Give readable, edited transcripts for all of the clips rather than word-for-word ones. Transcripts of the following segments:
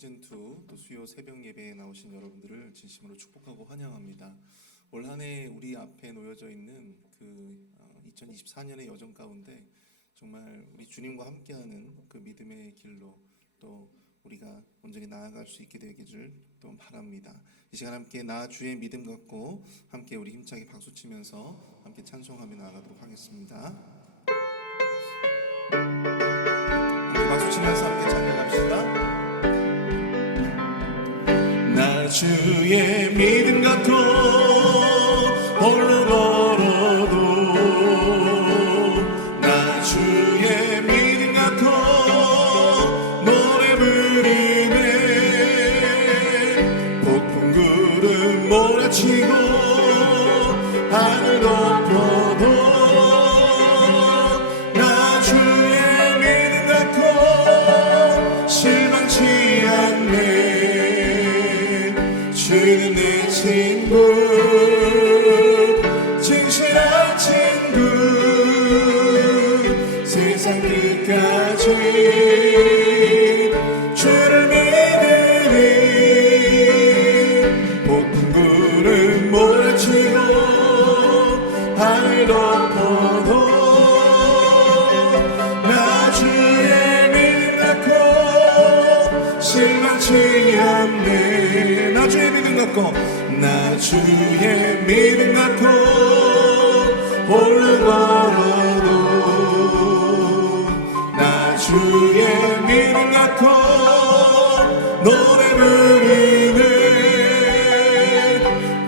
시즌2 또 수요 새벽 예배에 나오신 여러분들을 진심으로 축복하고 환영합니다. 올 한 해 우리 앞에 놓여져 있는 2024년의 여정 가운데 정말 우리 주님과 함께하는 그 믿음의 길로 또 우리가 온전히 나아갈 수 있게 되기를 또 바랍니다. 이 시간 함께 나 주의 믿음 갖고 함께 우리 힘차게 박수치면서 함께 찬송하며 나아가도록 하겠습니다. 함께 박수치면서 함께 찬양합시다. 나 주의 믿음 갖고 홀로 걸어도 나 주의 믿음 갖고 노래 부르네. 폭풍 구름 몰아치고 하늘 덮어도 나 주의 믿음 갖고 실망치 않네. 주는 내 친구, 진실한 친구, 세상 끝까지 주를 믿으리. 폭풍 구름 몰아치고 하늘 덮어도 나 주의 믿음 갖고 실망치 않네. 나 주의 믿음 갖고 나 주의 믿음 갖고 홀로 걸어도 나 주의 믿음 갖고 노래 부르네.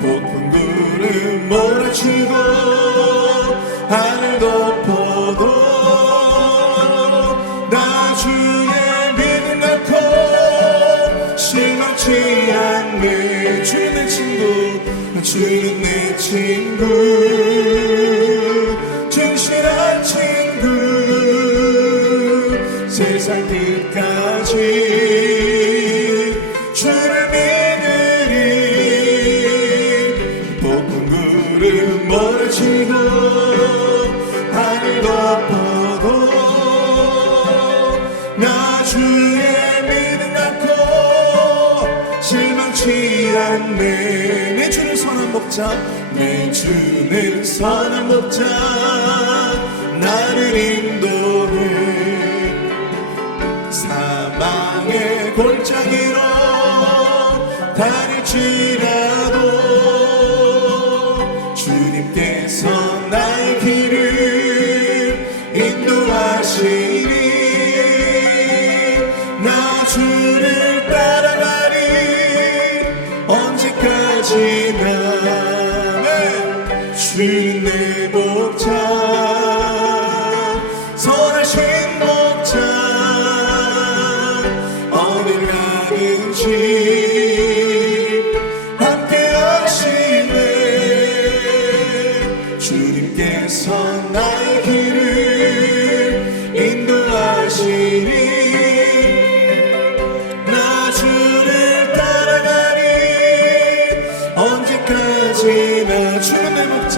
폭풍 구름 몰아치고 하늘 덮어도 나 주의 믿음 갖고 실망치 않네. 주는 내 친구, 주는 내 친구, 진실한 친구, 세상 끝까지 주를 믿으리. 폭풍 구름 몰아치고 하늘 덮어도 나 주의 믿음 갖고 실망치 않네. 내 주는 선한 목자, 내 주는 선한 목자, 나를 인도해. 사망의 골짜기로 다닐지라도 주님께서 나의 길을 인도하시니 나 주를 따라가리. 언제까지나 주는 내 목자, 선하신 목자, 어딜 가든지 함께 하시네. 주님께서 나의 길을 인도하시니 나 주를 따라가리. 언제까지나 주는 내 목자,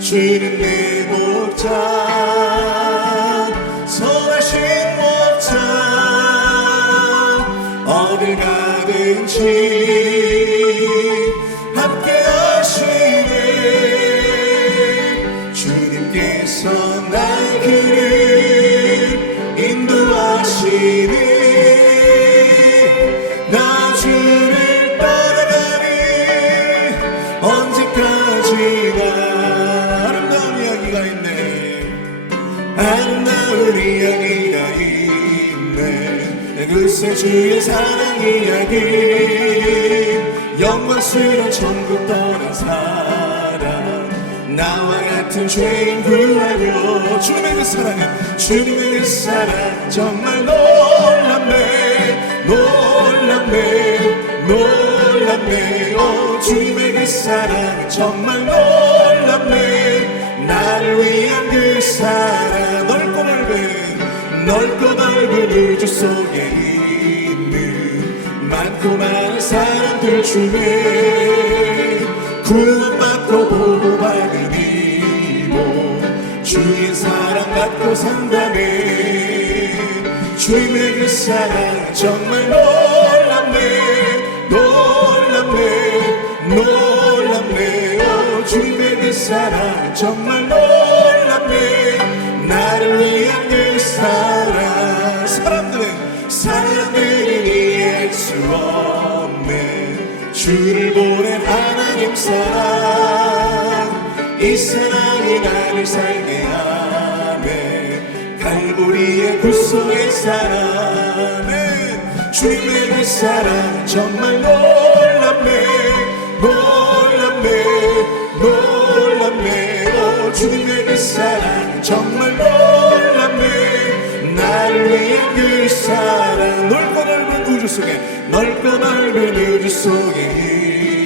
주는 내 목자, 선하신 목자, 어딜 가든지 함께 하시네. 주님께서 나의 길을 인도하시니 나 주를 따라가리. 언제까지나 아름다운 이야기가 있네. 아름다운 이야기가 있네. 글쎄 주의 사랑 이야기, 영광스러운 천국 떠난 사랑, 나와 같은 죄인 구하려. 주님의 그 사랑은, 주님의 그 사랑 정말 놀랍네. 놀랍네. 놀랍네. 오 주님의 그 사랑 정말 놀랍네. 나를 위한 그 사랑, 넓고 넓은 우주 속에 있는 많고 많은 사람들 중에 구원받고 보호받은 이모 주의 사랑받고 산다네. 주님의 그 사랑 정말 놀랍네 놀랍네 놀랍네 오 주님의 그 사랑 정말 놀랍네 나를 위한 그 사랑 사람들은 이해할 수 없네 주를 보낸 하나님 사랑 이 사랑이 나를 살게 하네 갈보리의 구속의 사랑 주님의 그 사랑 정말 놀랍네 놀랍네 놀랍네 오 주님의 그 사랑 정말 놀랍네 나를 위한 그 사랑 넓고 넓은 우주 속에 넓고 넓은 우주 속에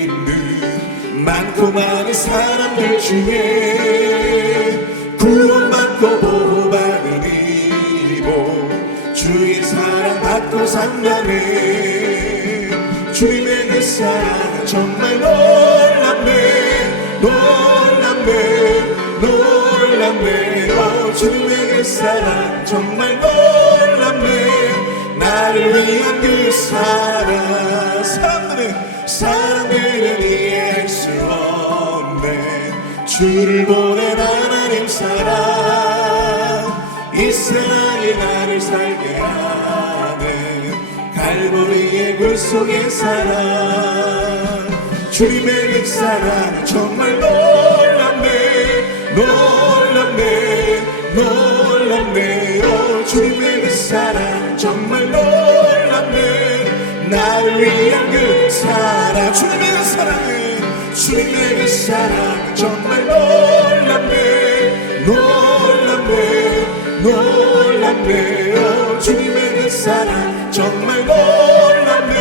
있는 많고 많은 사람들 중에 구원받고 보호받은 이보 주의 사랑 받고 산다네 주님의 그 사랑 정말 놀랍네 놀랍네 놀랍네 오 주님의 그 사랑 정말 놀랍네 나를 위한 그 사랑 사람들은 이해할 수 없네 주를 보낸 하나님 사랑 이 사랑이 나를 살게 하네 갈보리의 구속의 사랑 주님의 그 사랑 정말 놀랍네 놀랍네 놀랍네 오 주님의 그 사랑 정말 놀랍네 나를 위한 그 사랑 주님의 그 사랑은 주님의 그 사랑 정말 놀랍네 놀랍네 놀랍네 오 주님의 그 사랑 정말 놀랍네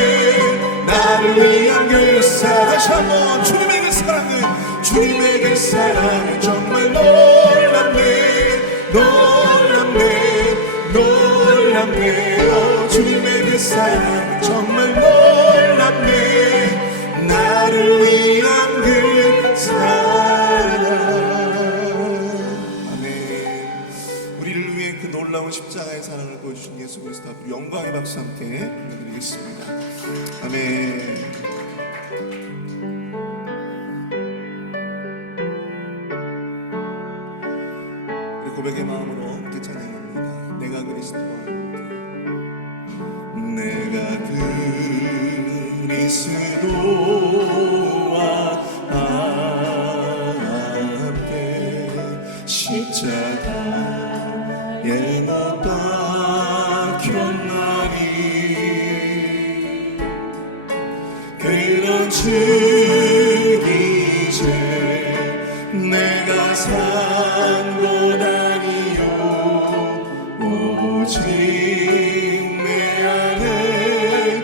나를 위한 그 사랑 다시 한번 주님의 그 사랑은 주님의 그 사랑 정말 놀랍네 놀랍네 놀랍네 오 주님의 그 사랑 정말 놀랍네 나를 위한 그 사랑 아멘 우리를 위해 그 놀라운 십자가의 사랑을 보여주신 예수 그리스도 앞으로 영광의 박수 함께 드리겠습니다 아멘 고백의 마음으로 함께 찬양합니다. 내가 그리스도와 함께 십자가에 못 박혔나니 그런 즉 이제 내가 산 곳 아니요 오직 내 안에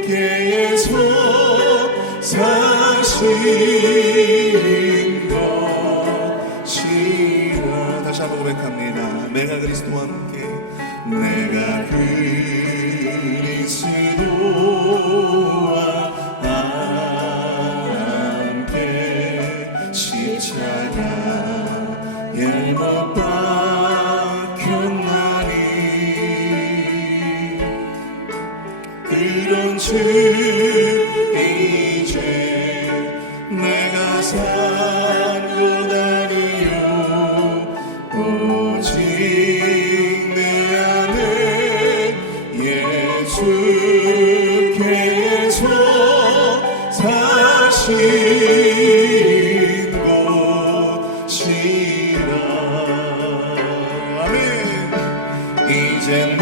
예수께서 사신 것이라 다시 한번 고백합니다. 내가 그리스도와 함께 내가 그리스도와 함께 십자가에 못 박혔나니 그런즉 이제 내가 산 곳 아니요 오직 내 안에 예수께서 사신 곳이라 아멘 이제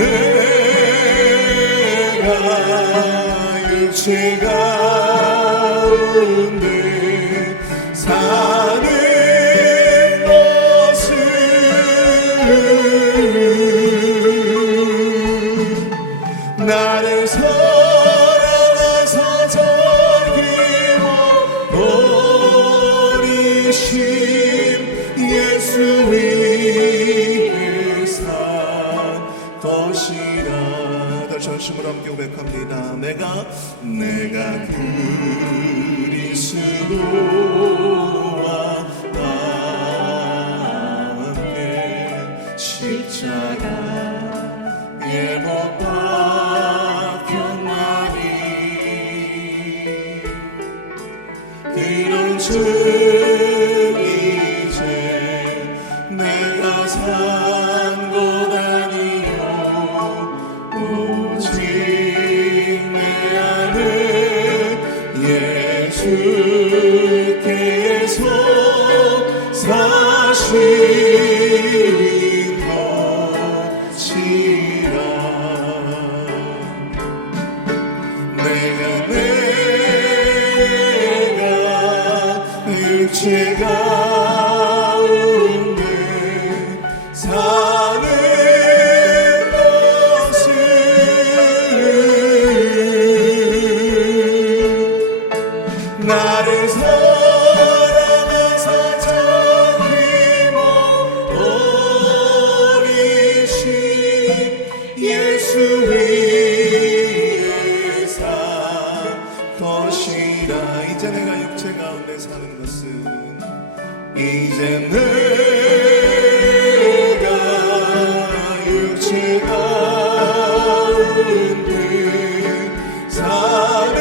내가 육체 가운데 사는 것은 나를 사랑하사 전기워 버리신 예수 위에 산 것이라 다시 전심으로 함께 고백합니다. 내가 그리스도와 함께 십자가 예 못 박혔나니 그런 즉 이제 내가 산 곳 아니요 오직 내 안에 예수께서 사신 것이라 내가 육체 가운데 사는 것은 나를 사랑하사 버리신 예수 위에 산 것이라 이제 내가 육체 가운데 사는 것은 이제 내가 육체 가운데 사는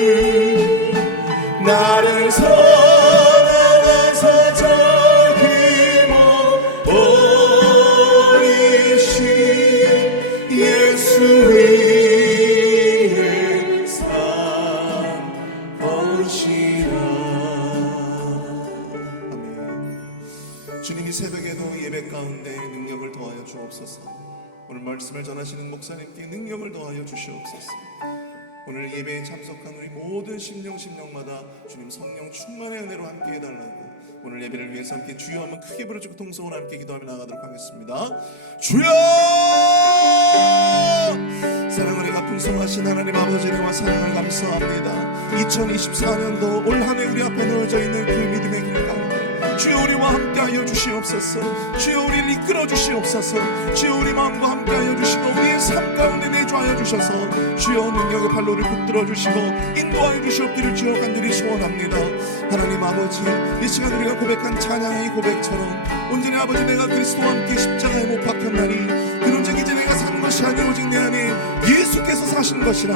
것은 나를 사랑하사 자기 버리신 예수 위에 산 것이라. 아멘. 주님이 새벽에도 예배 가운데 능력을 더하여 주옵소서. 오늘 말씀을 전하시는 목사님께 능력을 더하여 주시옵소서. 오늘 예배에 참석한 우리 모든 심령마다 주님 성령 충만의 은혜로 함께 해달라고 오늘 예배를 위해서 함께 주여 한번 크게 부르짖고 통성으로 함께 기도하며 나가도록 하겠습니다. 주여! 사랑을 내가 풍성하신 하나님 아버지 내와 사랑을 감사합니다. 2024년도 올 한 해 우리 앞에 놓여져 있는 그 믿음의 길 가운데 주여 우리와 함께하여 주시옵소서. 주여 우리를 이끌어 주시옵소서. 주여 우리 마음과 함께하여 주시고 우리의 삶 가운데 내주하여 주셔서 주여 능력의 발로를 붙들어 주시고 인도하여 주시옵기를 주여 간절히 소원합니다. 하나님 아버지 이 시간 우리가 고백한 찬양의 고백처럼 온전히 아버지 내가 그리스도와 함께 십자가에 못 박혔나니 그런즉 이제 내가 사는 것이 아니 오직 내 안에 예수께서 사시는 것이라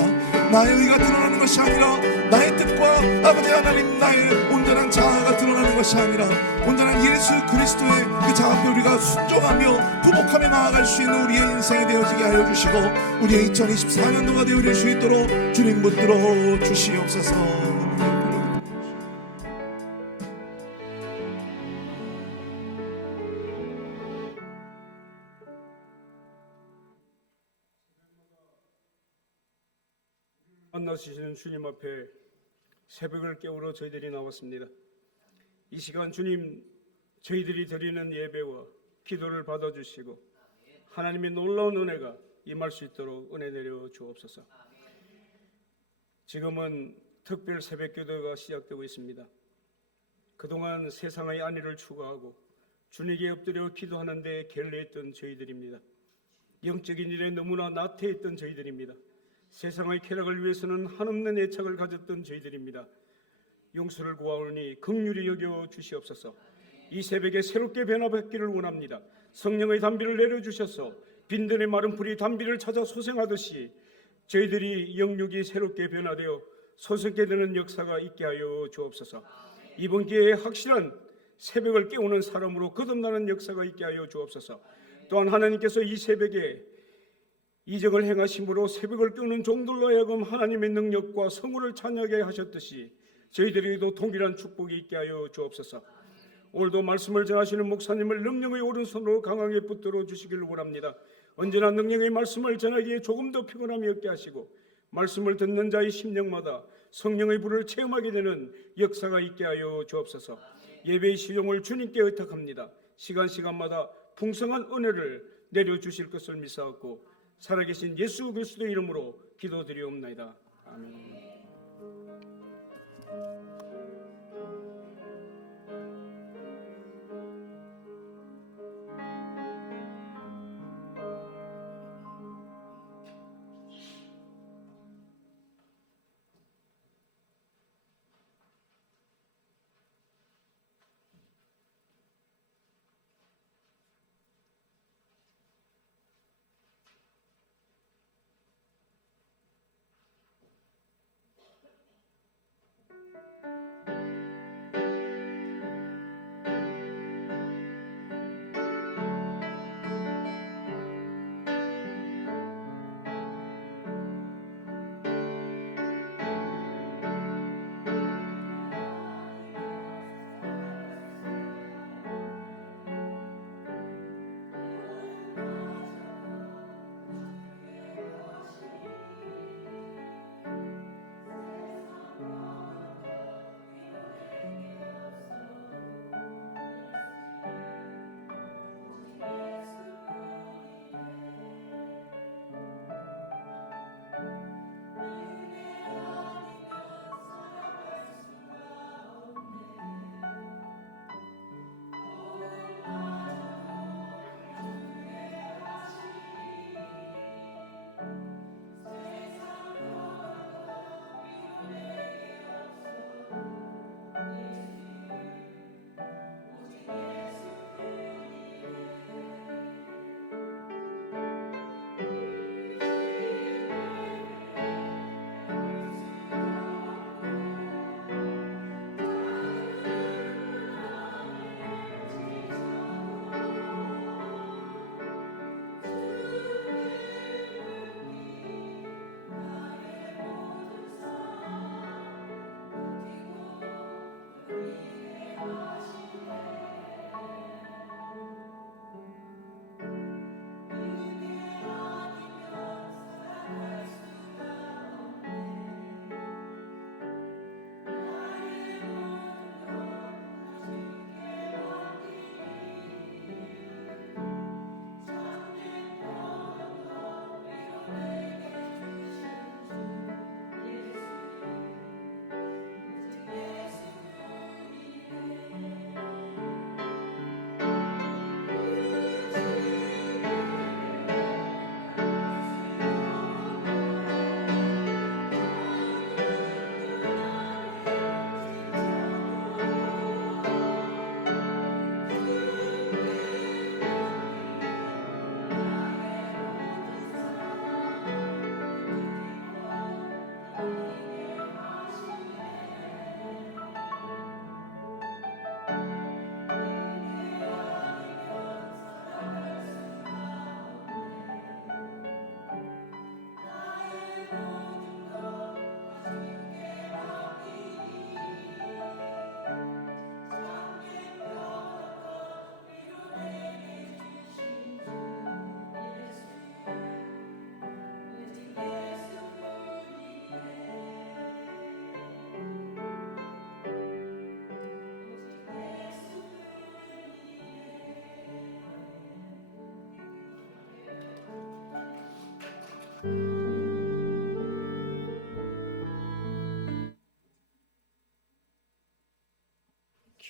나의 의가 드러나는 것이 아니라 나의 뜻과 아버지 하나님 나의 온전한 자아가 드러나는 것이 아니라 온전한 예수 그리스도의 그 자아 앞에 우리가 순종하며 부복하며 나아갈 수 있는 우리의 인생이 되어지게 하여 주시고 우리의 2024년도가 되어질 수 있도록 주님 붙들어 주시옵소서. 만나주시는 주님 앞에 새벽을 깨우러 저희들이 나왔습니다. 이 시간 주님 저희들이 드리는 예배와 기도를 받아주시고 하나님의 놀라운 은혜가 임할 수 있도록 은혜 내려 주옵소서. 지금은 특별 새벽기도가 시작되고 있습니다. 그동안 세상의 안위를 추구하고 주님께 엎드려 기도하는 데 게을러했던 저희들입니다. 영적인 일에 너무나 나태했던 저희들입니다. 세상의 쾌락을 위해서는 한없는 애착을 가졌던 저희들입니다. 용서를 구하오니 긍휼히 여겨 주시옵소서. 이 새벽에 새롭게 변화받기를 원합니다. 성령의 단비를 내려주셔서 빈들의 마른 풀이 단비를 찾아 소생하듯이 저희들이 영육이 새롭게 변화되어 소생케 되는 역사가 있게 하여 주옵소서. 이번 기회에 확실한 새벽을 깨우는 사람으로 거듭나는 역사가 있게 하여 주옵소서. 또한 하나님께서 이 새벽에 이적을 행하심으로 새벽을 깨우는 종들로 하여금 하나님의 능력과 성호를 찬양하게 하셨듯이 저희들에게도 동일한 축복이 있게 하여 주옵소서. 오늘도 말씀을 전하시는 목사님을 능력의 오른손으로 강하게 붙들어 주시기를 원합니다. 언제나 능력의 말씀을 전하기에 조금 더 피곤함이 없게 하시고 말씀을 듣는 자의 심령마다 성령의 불을 체험하게 되는 역사가 있게 하여 주옵소서. 예배의 시종을 주님께 의탁합니다. 시간마다 풍성한 은혜를 내려주실 것을 믿사옵고 살아계신 예수 그리스도의 이름으로 기도드리옵나이다. 아멘.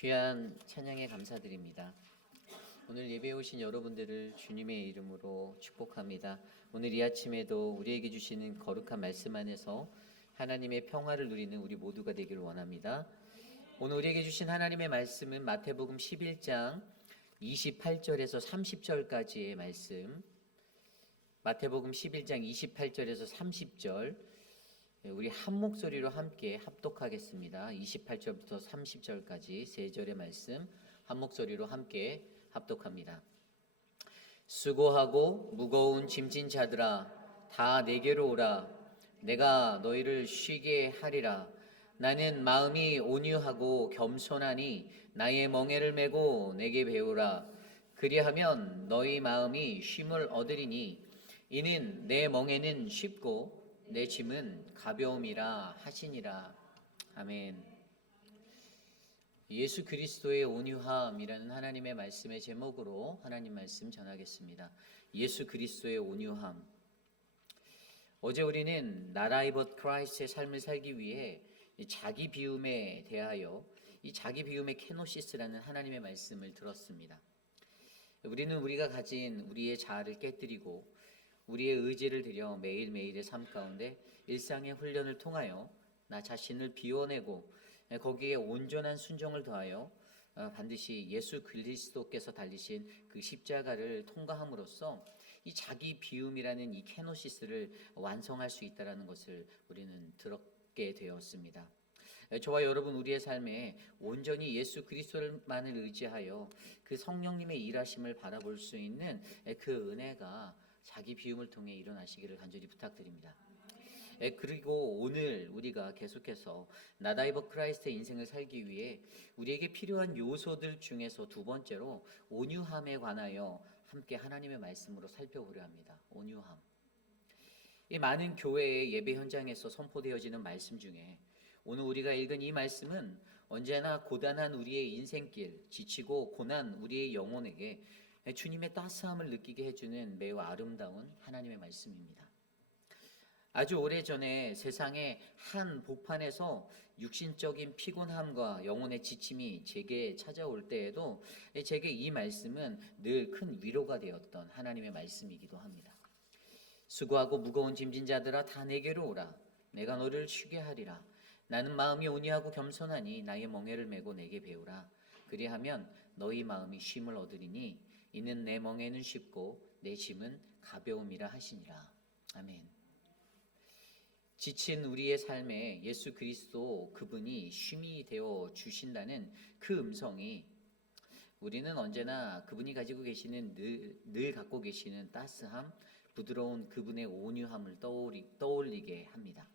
귀한 찬양에 감사드립니다. 오늘 예배에 오신 여러분들을 주님의 이름으로 축복합니다. 오늘 이 아침에도 우리에게 주시는 거룩한 말씀 안에서 하나님의 평화를 누리는 우리 모두가 되기를 원합니다. 오늘 우리에게 주신 하나님의 말씀은 마태복음 11장 28절에서 30절까지의 말씀, 마태복음 11장 28절에서 30절, 우리 한 목소리로 함께 합독하겠습니다. 28절부터 30절까지 세 절의 말씀 한 목소리로 함께 합독합니다. 수고하고 무거운 짐진 자들아 다 내게로 오라. 내가 너희를 쉬게 하리라. 나는 마음이 온유하고 겸손하니 나의 멍에를 메고 내게 배우라. 그리하면 너희 마음이 쉼을 얻으리니 이는 내 멍에는 쉽고 내 짐은 가벼움이라 하시니라. 아멘. 예수 그리스도의 온유함이라는 하나님의 말씀의 제목으로 하나님 말씀 전하겠습니다. 예수 그리스도의 온유함. 어제 우리는 나라이 벗 크라이스트의 삶을 살기 위해 자기 비움에 대하여 이 자기 비움의 케노시스라는 하나님의 말씀을 들었습니다. 우리는 우리가 가진 우리의 자아를 깨뜨리고 우리의 의지를 들여 매일매일의 삶 가운데 일상의 훈련을 통하여 나 자신을 비워내고 거기에 온전한 순종을 더하여 반드시 예수 그리스도께서 달리신 그 십자가를 통과함으로써 이 자기 비움이라는 이 케노시스를 완성할 수 있다는 것을 우리는 들었게 되었습니다. 저와 여러분 우리의 삶에 온전히 예수 그리스도만을 의지하여 그 성령님의 일하심을 바라볼 수 있는 그 은혜가 자기 비움을 통해 일어나시기를 간절히 부탁드립니다. 그리고 오늘 우리가 계속해서 나다이버 크라이스트의 인생을 살기 위해 우리에게 필요한 요소들 중에서 두 번째로 온유함에 관하여 함께 하나님의 말씀으로 살펴보려 합니다. 온유함. 이 많은 교회의 예배 현장에서 선포되어지는 말씀 중에 오늘 우리가 읽은 이 말씀은 언제나 고단한 우리의 인생길, 지치고 고난 우리의 영혼에게 주님의 따스함을 느끼게 해주는 매우 아름다운 하나님의 말씀입니다. 아주 오래전에 세상의 한 복판에서 육신적인 피곤함과 영혼의 지침이 제게 찾아올 때에도 제게 이 말씀은 늘 큰 위로가 되었던 하나님의 말씀이기도 합니다. 수고하고 무거운 짐진 자들아 다 내게로 오라. 내가 너를 쉬게 하리라. 나는 마음이 온유하고 겸손하니 나의 멍에를 메고 내게 배우라. 그리하면 너희 마음이 쉼을 얻으리니 이는 내 멍에는 쉽고 내 짐은 가벼움이라 하시니라. 아멘. 지친 우리의 삶에 예수 그리스도 그분이 쉼이 되어 주신다는 그 음성이 우리는 언제나 그분이 가지고 계시는 늘 갖고 계시는 따스함, 부드러운 그분의 온유함을 떠올리게 합니다.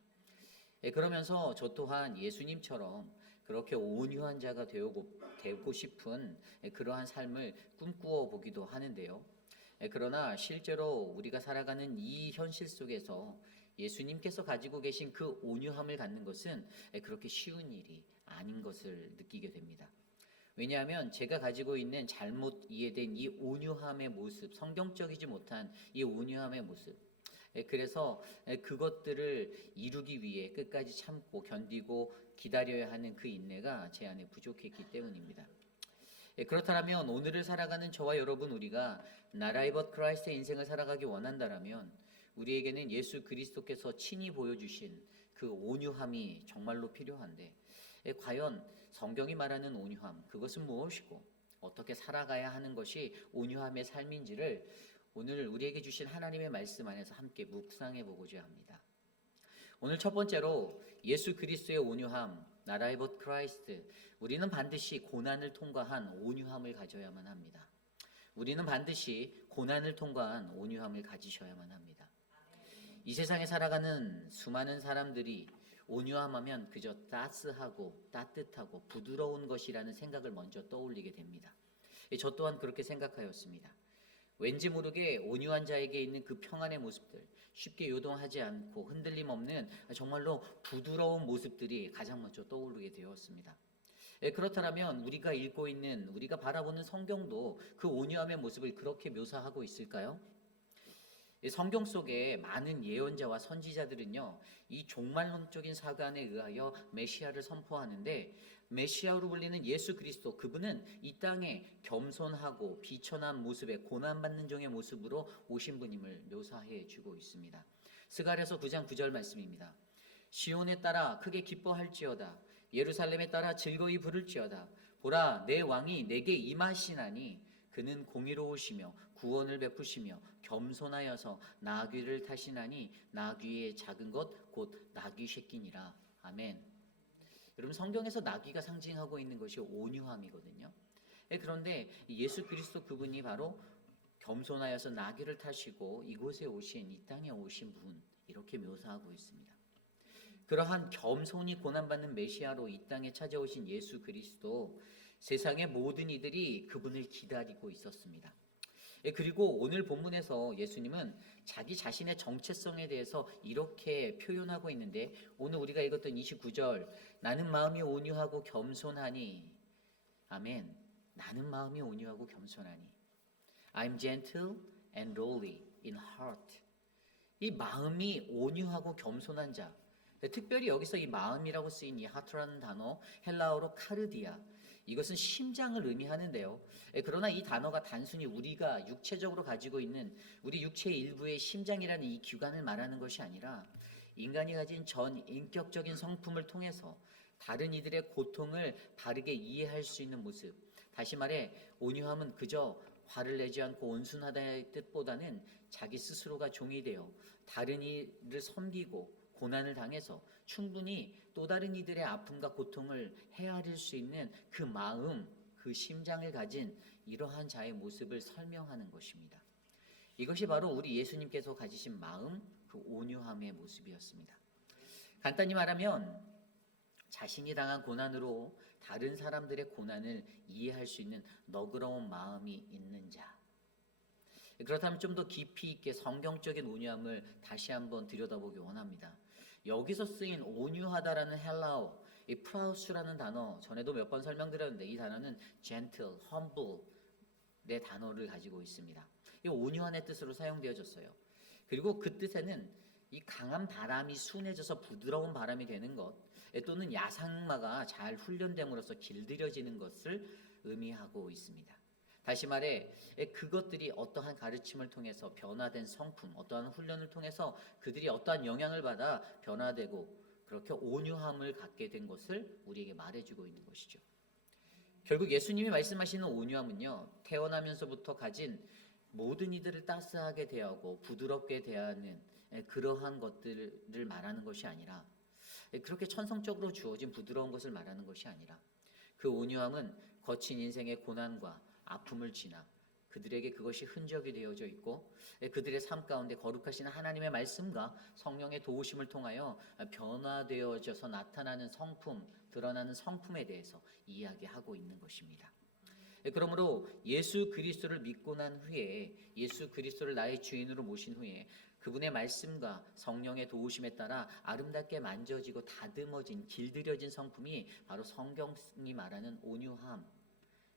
그러면서 저 또한 예수님처럼 그렇게 온유한 자가 되고 싶은 그러한 삶을 꿈꾸어 보기도 하는데요. 그러나 실제로 우리가 살아가는 이 현실 속에서 예수님께서 가지고 계신 그 온유함을 갖는 것은 그렇게 쉬운 일이 아닌 것을 느끼게 됩니다. 왜냐하면 제가 가지고 있는 잘못 이해된 이 온유함의 모습, 성경적이지 못한 이 온유함의 모습, 그래서 그것들을 이루기 위해 끝까지 참고 견디고 기다려야 하는 그 인내가 제 안에 부족했기 때문입니다. 그렇다면 오늘을 살아가는 저와 여러분 우리가 나라이벗 크라이스트의 인생을 살아가기 원한다라면 우리에게는 예수 그리스도께서 친히 보여주신 그 온유함이 정말로 필요한데 과연 성경이 말하는 온유함 그것은 무엇이고 어떻게 살아가야 하는 것이 온유함의 삶인지를 오늘 우리에게 주신 하나님의 말씀 안에서 함께 묵상해 보고자 합니다. 오늘 첫 번째로 예수 그리스도의 온유함, 나라이벗 크라이스트, 우리는 반드시 고난을 통과한 온유함을 가져야만 합니다. 우리는 반드시 고난을 통과한 온유함을 가지셔야만 합니다. 이 세상에 살아가는 수많은 사람들이 온유함하면 그저 따스하고 따뜻하고 부드러운 것이라는 생각을 먼저 떠올리게 됩니다. 저 또한 그렇게 생각하였습니다. 왠지 모르게 온유한 자에게 있는 그 평안의 모습들, 쉽게 요동하지 않고 흔들림 없는 정말로 부드러운 모습들이 가장 먼저 떠오르게 되었습니다. 그렇다면 우리가 읽고 있는, 우리가 바라보는 성경도 그 온유함의 모습을 그렇게 묘사하고 있을까요? 성경 속에 많은 예언자와 선지자들은요, 이 종말론적인 사관에 의하여 메시아를 선포하는데 메시아로 불리는 예수 그리스도 그분은 이 땅에 겸손하고 비천한 모습의 고난받는 종의 모습으로 오신 분임을 묘사해 주고 있습니다. 스가랴서 9장 9절 말씀입니다. 시온에 따라 크게 기뻐할지어다. 예루살렘에 따라 즐거이 부를지어다. 보라 내 왕이 내게 임하시나니 그는 공의로우시며 구원을 베푸시며 겸손하여서 나귀를 타시나니 나귀의 작은 것 곧 나귀 새끼니라. 아멘. 여러분 성경에서 나귀가 상징하고 있는 것이 온유함이거든요. 그런데 예수 그리스도 그분이 바로 겸손하여서 나귀를 타시고 이곳에 오신 이 땅에 오신 분 이렇게 묘사하고 있습니다. 그러한 겸손히 고난받는 메시아로 이 땅에 찾아오신 예수 그리스도 세상의 모든 이들이 그분을 기다리고 있었습니다. 그리고 오늘 본문에서 예수님은 자기 자신의 정체성에 대해서 이렇게 표현하고 있는데 오늘 우리가 읽었던 29절 나는 마음이 온유하고 겸손하니 아멘. 나는 마음이 온유하고 겸손하니 I'm gentle and lowly in heart. 이 마음이 온유하고 겸손한 자 특별히 여기서 이 마음이라고 쓰인 이 하트라는 단어 헬라어로 카르디아 이것은 심장을 의미하는데요. 그러나 이 단어가 단순히 우리가 육체적으로 가지고 있는 우리 육체의 일부의 심장이라는 이 기관을 말하는 것이 아니라 인간이 가진 전 인격적인 성품을 통해서 다른 이들의 고통을 바르게 이해할 수 있는 모습. 다시 말해 온유함은 그저 화를 내지 않고 온순하다의 뜻보다는 자기 스스로가 종이 되어 다른 이를 섬기고 고난을 당해서 충분히 또 다른 이들의 아픔과 고통을 헤아릴 수 있는 그 마음, 그 심장을 가진 이러한 자의 모습을 설명하는 것입니다. 이것이 바로 우리 예수님께서 가지신 마음, 그 온유함의 모습이었습니다. 간단히 말하면 자신이 당한 고난으로 다른 사람들의 고난을 이해할 수 있는 너그러운 마음이 있는 자. 그렇다면 좀 더 깊이 있게 성경적인 온유함을 다시 한번 들여다보기 원합니다. 여기서 쓰인 온유하다라는 헬라어, 이 프라우스라는 단어, 전에도 몇 번 설명드렸는데 이 단어는 gentle, humble의 단어를 가지고 있습니다. 이 온유한의 뜻으로 사용되어졌어요. 그리고 그 뜻에는 이 강한 바람이 순해져서 부드러운 바람이 되는 것, 또는 야상마가 잘 훈련됨으로써 길들여지는 것을 의미하고 있습니다. 다시 말해 그것들이 어떠한 가르침을 통해서 변화된 성품, 어떠한 훈련을 통해서 그들이 어떠한 영향을 받아 변화되고 그렇게 온유함을 갖게 된 것을 우리에게 말해주고 있는 것이죠. 결국 예수님이 말씀하시는 온유함은요, 태어나면서부터 가진 모든 이들을 따스하게 대하고 부드럽게 대하는 그러한 것들을 말하는 것이 아니라, 그렇게 천성적으로 주어진 부드러운 것을 말하는 것이 아니라, 그 온유함은 거친 인생의 고난과 아픔을 지나 그들에게 그것이 흔적이 되어져 있고 그들의 삶 가운데 거룩하신 하나님의 말씀과 성령의 도우심을 통하여 변화되어져서 나타나는 성품, 드러나는 성품에 대해서 이야기하고 있는 것입니다. 그러므로 예수 그리스도를 믿고 난 후에, 예수 그리스도를 나의 주인으로 모신 후에 그분의 말씀과 성령의 도우심에 따라 아름답게 만져지고 다듬어진, 길들여진 성품이 바로 성경이 말하는 온유함,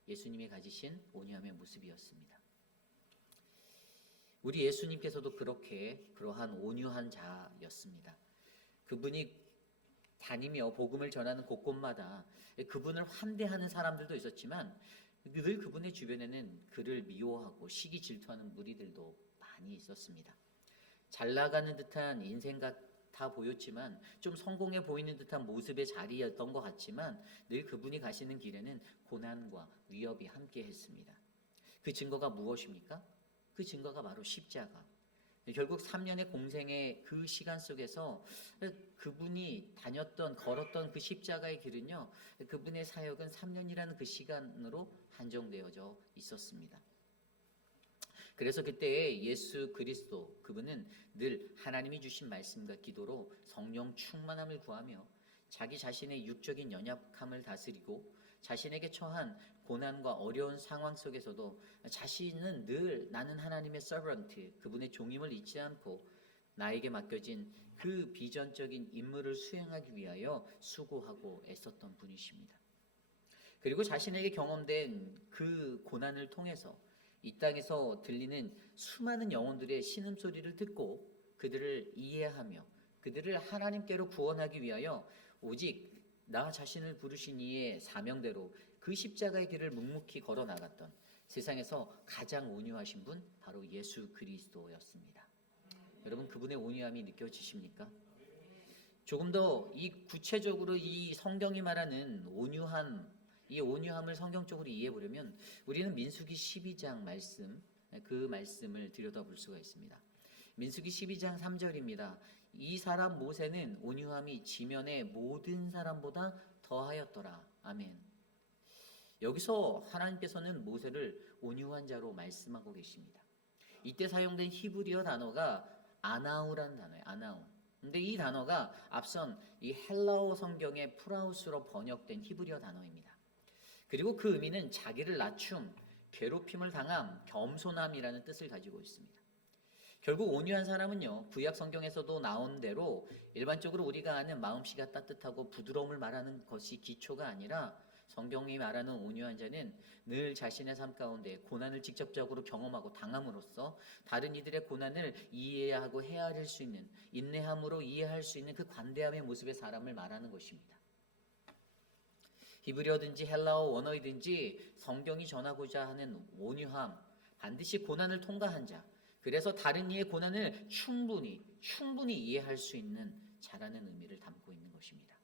예수님이 가지신 온유함의 모습이었습니다. 우리 예수님께서도 그렇게 그러한 온유한 자였습니다. 그분이 다니며 복음을 전하는 곳곳마다 그분을 환대하는 사람들도 있었지만 늘 그분의 주변에는 그를 미워하고 시기 질투하는 무리들도 많이 있었습니다. 잘 나가는 듯한 인생 같아 보였지만 좀 성공해 보이는 듯한 모습의 자리였던 것 같지만 늘 그분이 가시는 길에는 고난과 위협이 함께 했습니다. 그 증거가 무엇입니까? 그 증거가 바로 십자가. 결국 3년의 공생의 그 시간 속에서 그분이 걸었던 그 십자가의 길은요, 그분의 사역은 3년이라는 그 시간으로 한정되어져 있었습니다. 그래서 그때에 예수 그리스도, 그분은 늘 하나님이 주신 말씀과 기도로 성령 충만함을 구하며 자기 자신의 육적인 연약함을 다스리고 자신에게 처한 고난과 어려운 상황 속에서도 자신은 늘 나는 하나님의 서번트, 그분의 종임을 잊지 않고 나에게 맡겨진 그 비전적인 임무를 수행하기 위하여 수고하고 애썼던 분이십니다. 그리고 자신에게 경험된 그 고난을 통해서 이 땅에서 들리는 수많은 영혼들의 신음소리를 듣고 그들을 이해하며 그들을 하나님께로 구원하기 위하여 오직 나 자신을 부르신 이의 사명대로 그 십자가의 길을 묵묵히 걸어 나갔던 세상에서 가장 온유하신 분, 바로 예수 그리스도였습니다. 여러분, 그분의 온유함이 느껴지십니까? 조금 더 이 구체적으로 이 성경이 말하는 이 온유함을 성경적으로 이해해 보려면 우리는 민수기 12장 말씀, 그 말씀을 들여다볼 수가 있습니다. 민수기 12장 3절입니다. 이 사람 모세는 온유함이 지면의 모든 사람보다 더하였더라. 아멘. 여기서 하나님께서는 모세를 온유한 자로 말씀하고 계십니다. 이때 사용된 히브리어 단어가 아나우라는 단어예요. 아나우. 근데 이 단어가 앞선 이 헬라어 성경의 프라우스로 번역된 히브리어 단어입니다. 그리고 그 의미는 자기를 낮춤, 괴롭힘을 당함, 겸손함이라는 뜻을 가지고 있습니다. 결국 온유한 사람은요, 구약 성경에서도 나온 대로 일반적으로 우리가 아는 마음씨가 따뜻하고 부드러움을 말하는 것이 기초가 아니라 성경이 말하는 온유한 자는 늘 자신의 삶 가운데 고난을 직접적으로 경험하고 당함으로써 다른 이들의 고난을 이해하고 헤아릴 수 있는, 인내함으로 이해할 수 있는 그 관대함의 모습의 사람을 말하는 것입니다. 히브리어든지 헬라어 원어이든지 성경이 전하고자 하는 온유함, 반드시 고난을 통과한 자, 그래서 다른 이의 고난을 충분히 이해할 수 있는 자라는 의미를 담고 있는 것입니다.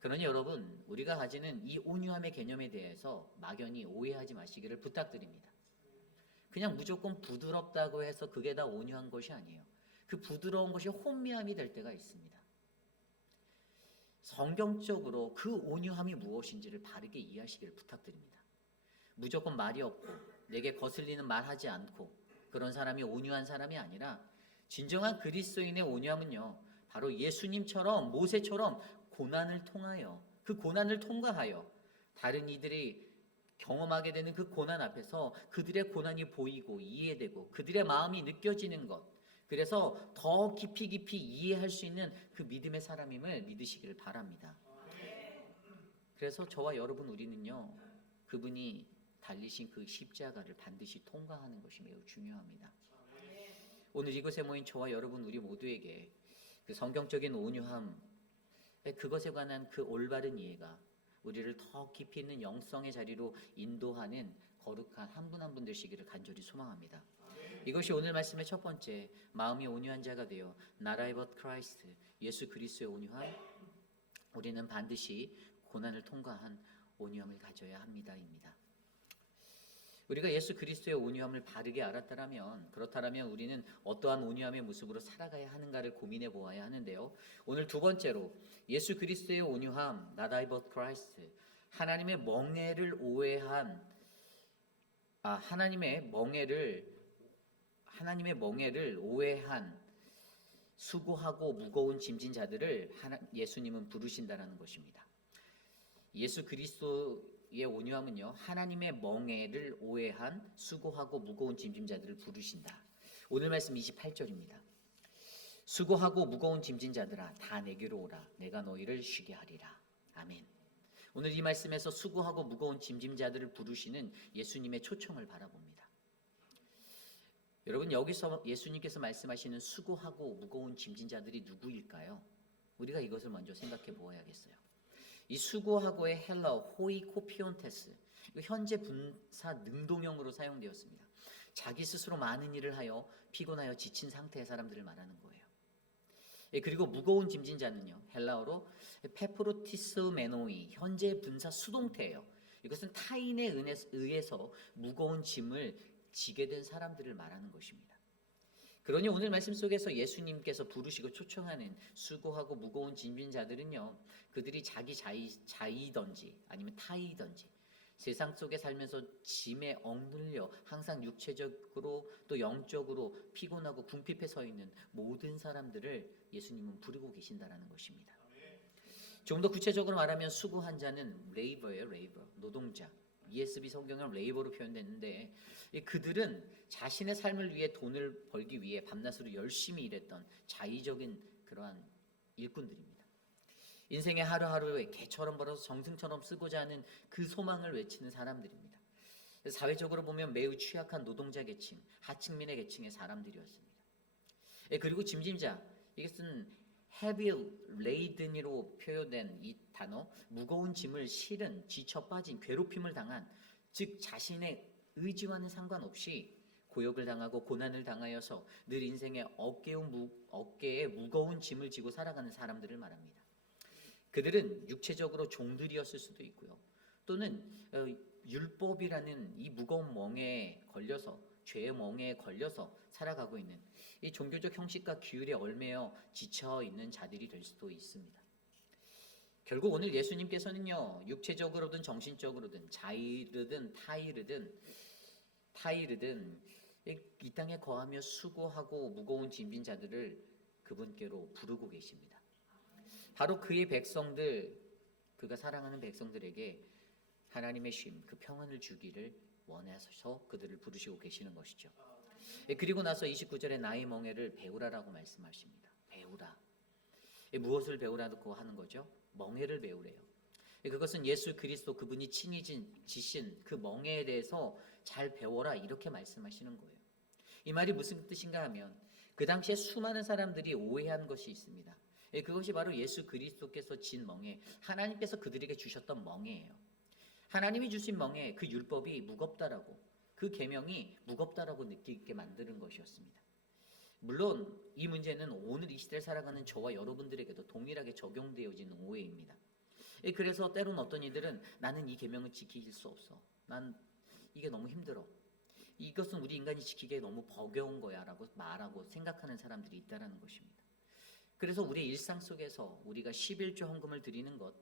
그러니 여러분, 우리가 가지는 이 온유함의 개념에 대해서 막연히 오해하지 마시기를 부탁드립니다. 그냥 무조건 부드럽다고 해서 그게 다 온유한 것이 아니에요. 그 부드러운 것이 혼미함이 될 때가 있습니다. 성경적으로 그 온유함이 무엇인지를 바르게 이해하시기를 부탁드립니다. 무조건 말이 없고 내게 거슬리는 말 하지 않고 그런 사람이 온유한 사람이 아니라 진정한 그리스도인의 온유함은요, 바로 예수님처럼 모세처럼 고난을 통하여 그 고난을 통과하여 다른 이들이 경험하게 되는 그 고난 앞에서 그들의 고난이 보이고 이해되고 그들의 마음이 느껴지는 것, 그래서 더 깊이 이해할 수 있는 그 믿음의 사람임을 믿으시기를 바랍니다. 그래서 저와 여러분 우리는요, 그분이 달리신 그 십자가를 반드시 통과하는 것이 매우 중요합니다. 오늘 이곳에 모인 저와 여러분 우리 모두에게 그 성경적인 온유함, 그것에 관한 그 올바른 이해가 우리를 더 깊이 있는 영성의 자리로 인도하는 거룩한 한 분 한 분 되시기를 간절히 소망합니다. 이것이 오늘 말씀의 첫 번째, 마음이 온유한 자가 되어 나라의 벗 크라이스트, 예수 그리스도의 온유함, 우리는 반드시 고난을 통과한 온유함을 가져야 합니다입니다. 우리가 예수 그리스도의 온유함을 바르게 알았다면, 그렇다면 우리는 어떠한 온유함의 모습으로 살아가야 하는가를 고민해 보아야 하는데요. 오늘 두 번째로 예수 그리스도의 온유함, not I but Christ, 하나님의 멍에를 오해한 수고하고 무거운 짐진 자들을 예수님은 부르신다라는 것입니다. 예수 그리스도의 온유함은요, 하나님의 멍에를 오해한 수고하고 무거운 짐진 자들을 부르신다. 오늘 말씀 28절입니다. 수고하고 무거운 짐진 자들아 다 내게로 오라. 내가 너희를 쉬게 하리라. 아멘. 오늘 이 말씀에서 수고하고 무거운 짐진 자들을 부르시는 예수님의 초청을 바라봅니다. 여러분, 여기서 예수님께서 말씀하시는 수고하고 무거운 짐진 자들이 누구일까요? 우리가 이것을 먼저 생각해 보아야겠어요. 이 수고하고의 헬라어 호이코피온테스, 현재 분사 능동형으로 사용되었습니다. 자기 스스로 많은 일을 하여 피곤하여 지친 상태의 사람들을 말하는 거예요. 그리고 무거운 짐진 자는요, 헬라어로 페프로티스메노이, 현재 분사 수동태예요. 이것은 타인에 의해서 무거운 짐을 지게 된 사람들을 말하는 것입니다. 그러니 오늘 말씀 속에서 예수님께서 부르시고 초청하는 수고하고 무거운 짐진 자들은요, 그들이 자기 자이든지 아니면 타이든지 세상 속에 살면서 짐에 억눌려 항상 육체적으로 또 영적으로 피곤하고 궁핍해 서 있는 모든 사람들을 예수님은 부르고 계신다라는 것입니다. 좀 더 구체적으로 말하면 수고한 자는 레이버예요, 레이버, 노동자. ESV 성경은 레이버로 표현됐는데, 그들은 자신의 삶을 위해 돈을 벌기 위해 밤낮으로 열심히 일했던 자의적인 그러한 일꾼들입니다. 인생의 하루하루에 개처럼 벌어서 정승처럼 쓰고자 하는 그 소망을 외치는 사람들입니다. 사회적으로 보면 매우 취약한 노동자 계층, 하층민의 계층의 사람들이었습니다. 그리고 짐짐자, 이것은 heavy laden으로 표현된 이 단어, 무거운 짐을 실은, 지쳐 빠진, 괴롭힘을 당한, 즉 자신의 의지와는 상관없이 고역을 당하고 고난을 당하여서 늘 인생의 어깨에 무거운 짐을 지고 살아가는 사람들을 말합니다. 그들은 육체적으로 종들이었을 수도 있고요, 또는 율법이라는 이 무거운 멍에에 걸려서, 죄의 멍에에 걸려서 살아가고 있는 이 종교적 형식과 규율에 얽매여 지쳐 있는 자들이 될 수도 있습니다. 결국 오늘 예수님께서는요, 육체적으로든 정신적으로든 자이르든 타이르든 이 땅에 거하며 수고하고 무거운 짐진 자들을 그분께로 부르고 계십니다. 바로 그의 백성들, 그가 사랑하는 백성들에게 하나님의 쉼, 그 평안을 주기를 원하셔서 그들을 부르시고 계시는 것이죠. 그리고 나서 29절에 나의 멍에를 배우라라고 말씀하십니다. 배우라. 무엇을 배우라고 하는 거죠? 멍에를 배우래요. 그것은 예수 그리스도, 그분이 친히 지신 그 멍에에 대해서 잘 배워라, 이렇게 말씀하시는 거예요. 이 말이 무슨 뜻인가 하면, 그 당시에 수많은 사람들이 오해한 것이 있습니다. 그것이 바로 예수 그리스도께서 진 멍에, 하나님께서 그들에게 주셨던 멍에예요. 하나님이 주신 멍에, 그 율법이 무겁다라고, 그 계명이 무겁다라고 느끼게 만드는 것이었습니다. 물론 이 문제는 오늘 이 시대를 살아가는 저와 여러분들에게도 동일하게 적용되어지는 오해입니다. 그래서 때로는 어떤 이들은 나는 이 계명을 지킬 수 없어, 난 이게 너무 힘들어, 이것은 우리 인간이 지키기에 너무 버거운 거야라고 말하고 생각하는 사람들이 있다라는 것입니다. 그래서 우리 일상 속에서 우리가 11조 헌금을 드리는 것,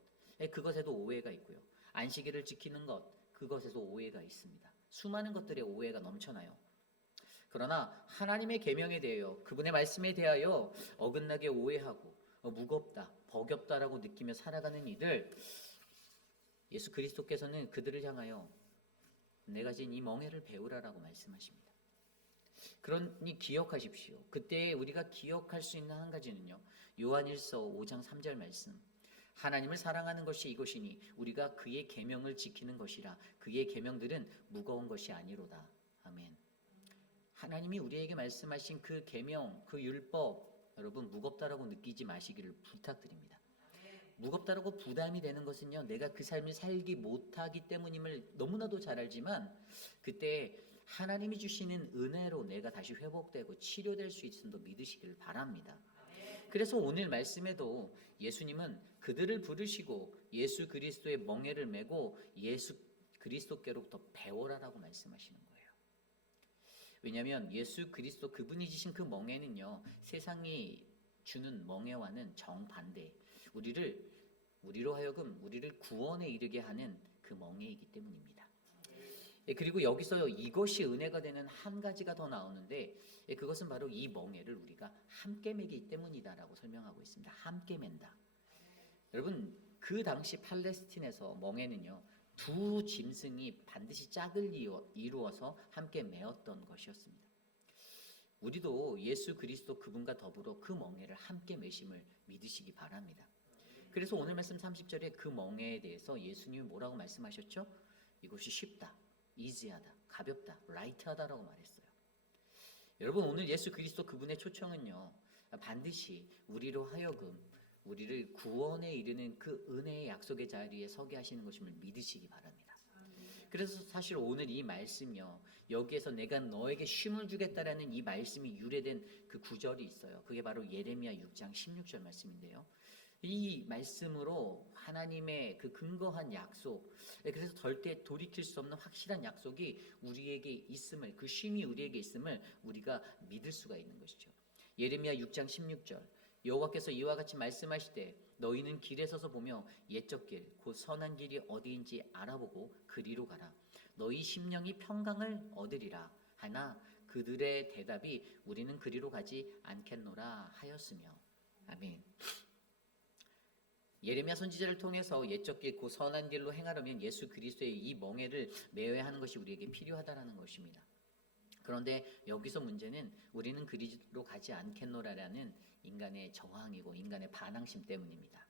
그것에도 오해가 있고요. 안식일을 지키는 것, 그것에도 오해가 있습니다. 수많은 것들에 오해가 넘쳐나요. 그러나 하나님의 계명에 대하여, 그분의 말씀에 대하여 어긋나게 오해하고 무겁다, 버겁다라고 느끼며 살아가는 이들, 예수 그리스도께서는 그들을 향하여 내가 진 이 멍에를 배우라라고 말씀하십니다. 그러니 기억하십시오. 그때 우리가 기억할 수 있는 한 가지는요, 요한일서 5장 3절 말씀, 하나님을 사랑하는 것이 이것이니 우리가 그의 계명을 지키는 것이라. 그의 계명들은 무거운 것이 아니로다. 아멘. 하나님이 우리에게 말씀하신 그 계명, 그 율법, 여러분 무겁다라고 느끼지 마시기를 부탁드립니다. 무겁다라고 부담이 되는 것은요, 내가 그 삶을 살기 못하기 때문임을 너무나도 잘 알지만, 그때 하나님이 주시는 은혜로 내가 다시 회복되고 치료될 수 있음도 믿으시길 바랍니다. 그래서 오늘 말씀에도 예수님은 그들을 부르시고 예수 그리스도의 멍에를 메고 예수 그리스도께로부터 배워라라고 말씀하시는 거예요. 왜냐하면 예수 그리스도 그분이 지신 그 멍에는요, 세상이 주는 멍에와는 정반대, 우리로 하여금 우리를 구원에 이르게 하는 그 멍에이기 때문입니다. 그리고 여기서 이것이 은혜가 되는 한 가지가 더 나오는데, 그것은 바로 이 멍에를 우리가 함께 매기 때문이다라고 설명하고 있습니다. 함께 맨다. 여러분, 그 당시 팔레스틴에서 멍에는요, 두 짐승이 반드시 짝을 이루어서 함께 메었던 것이었습니다. 우리도 예수 그리스도 그분과 더불어 그 멍에를 함께 매심을 믿으시기 바랍니다. 그래서 오늘 말씀 30절에 그 멍에에 대해서 예수님이 뭐라고 말씀하셨죠? 이것이 쉽다, 이지하다, 가볍다, 라이트하다라고 말했어요. 여러분, 오늘 예수 그리스도 그분의 초청은요, 반드시 우리로 하여금 우리를 구원에 이르는 그 은혜의 약속의 자리에 서게 하시는 것임을 믿으시기 바랍니다. 그래서 사실 오늘 이 말씀이요, 여기에서 내가 너에게 쉼을 주겠다라는 이 말씀이 유래된 그 구절이 있어요. 그게 바로 예레미야 6장 16절 말씀인데요. 이 말씀으로 하나님의 그 근거한 약속, 그래서 절대 돌이킬 수 없는 확실한 약속이 우리에게 있음을, 그 쉼이 우리에게 있음을 우리가 믿을 수가 있는 것이죠. 예레미야 6장 16절, 여호와께서 이와 같이 말씀하시되 너희는 길에 서서 보며 옛적 길, 곧 선한 길이 어디인지 알아보고 그리로 가라. 너희 심령이 평강을 얻으리라 하나 그들의 대답이 우리는 그리로 가지 않겠노라 하였으며. 아멘. 예레미야 선지자를 통해서 옛적 길, 곧 선한 길로 행하려면 예수 그리스도의 이 멍에를 메어야 하는 것이 우리에게 필요하다라는 것입니다. 그런데 여기서 문제는 우리는 그리로 가지 않겠노라라는 인간의 저항이고 인간의 반항심 때문입니다.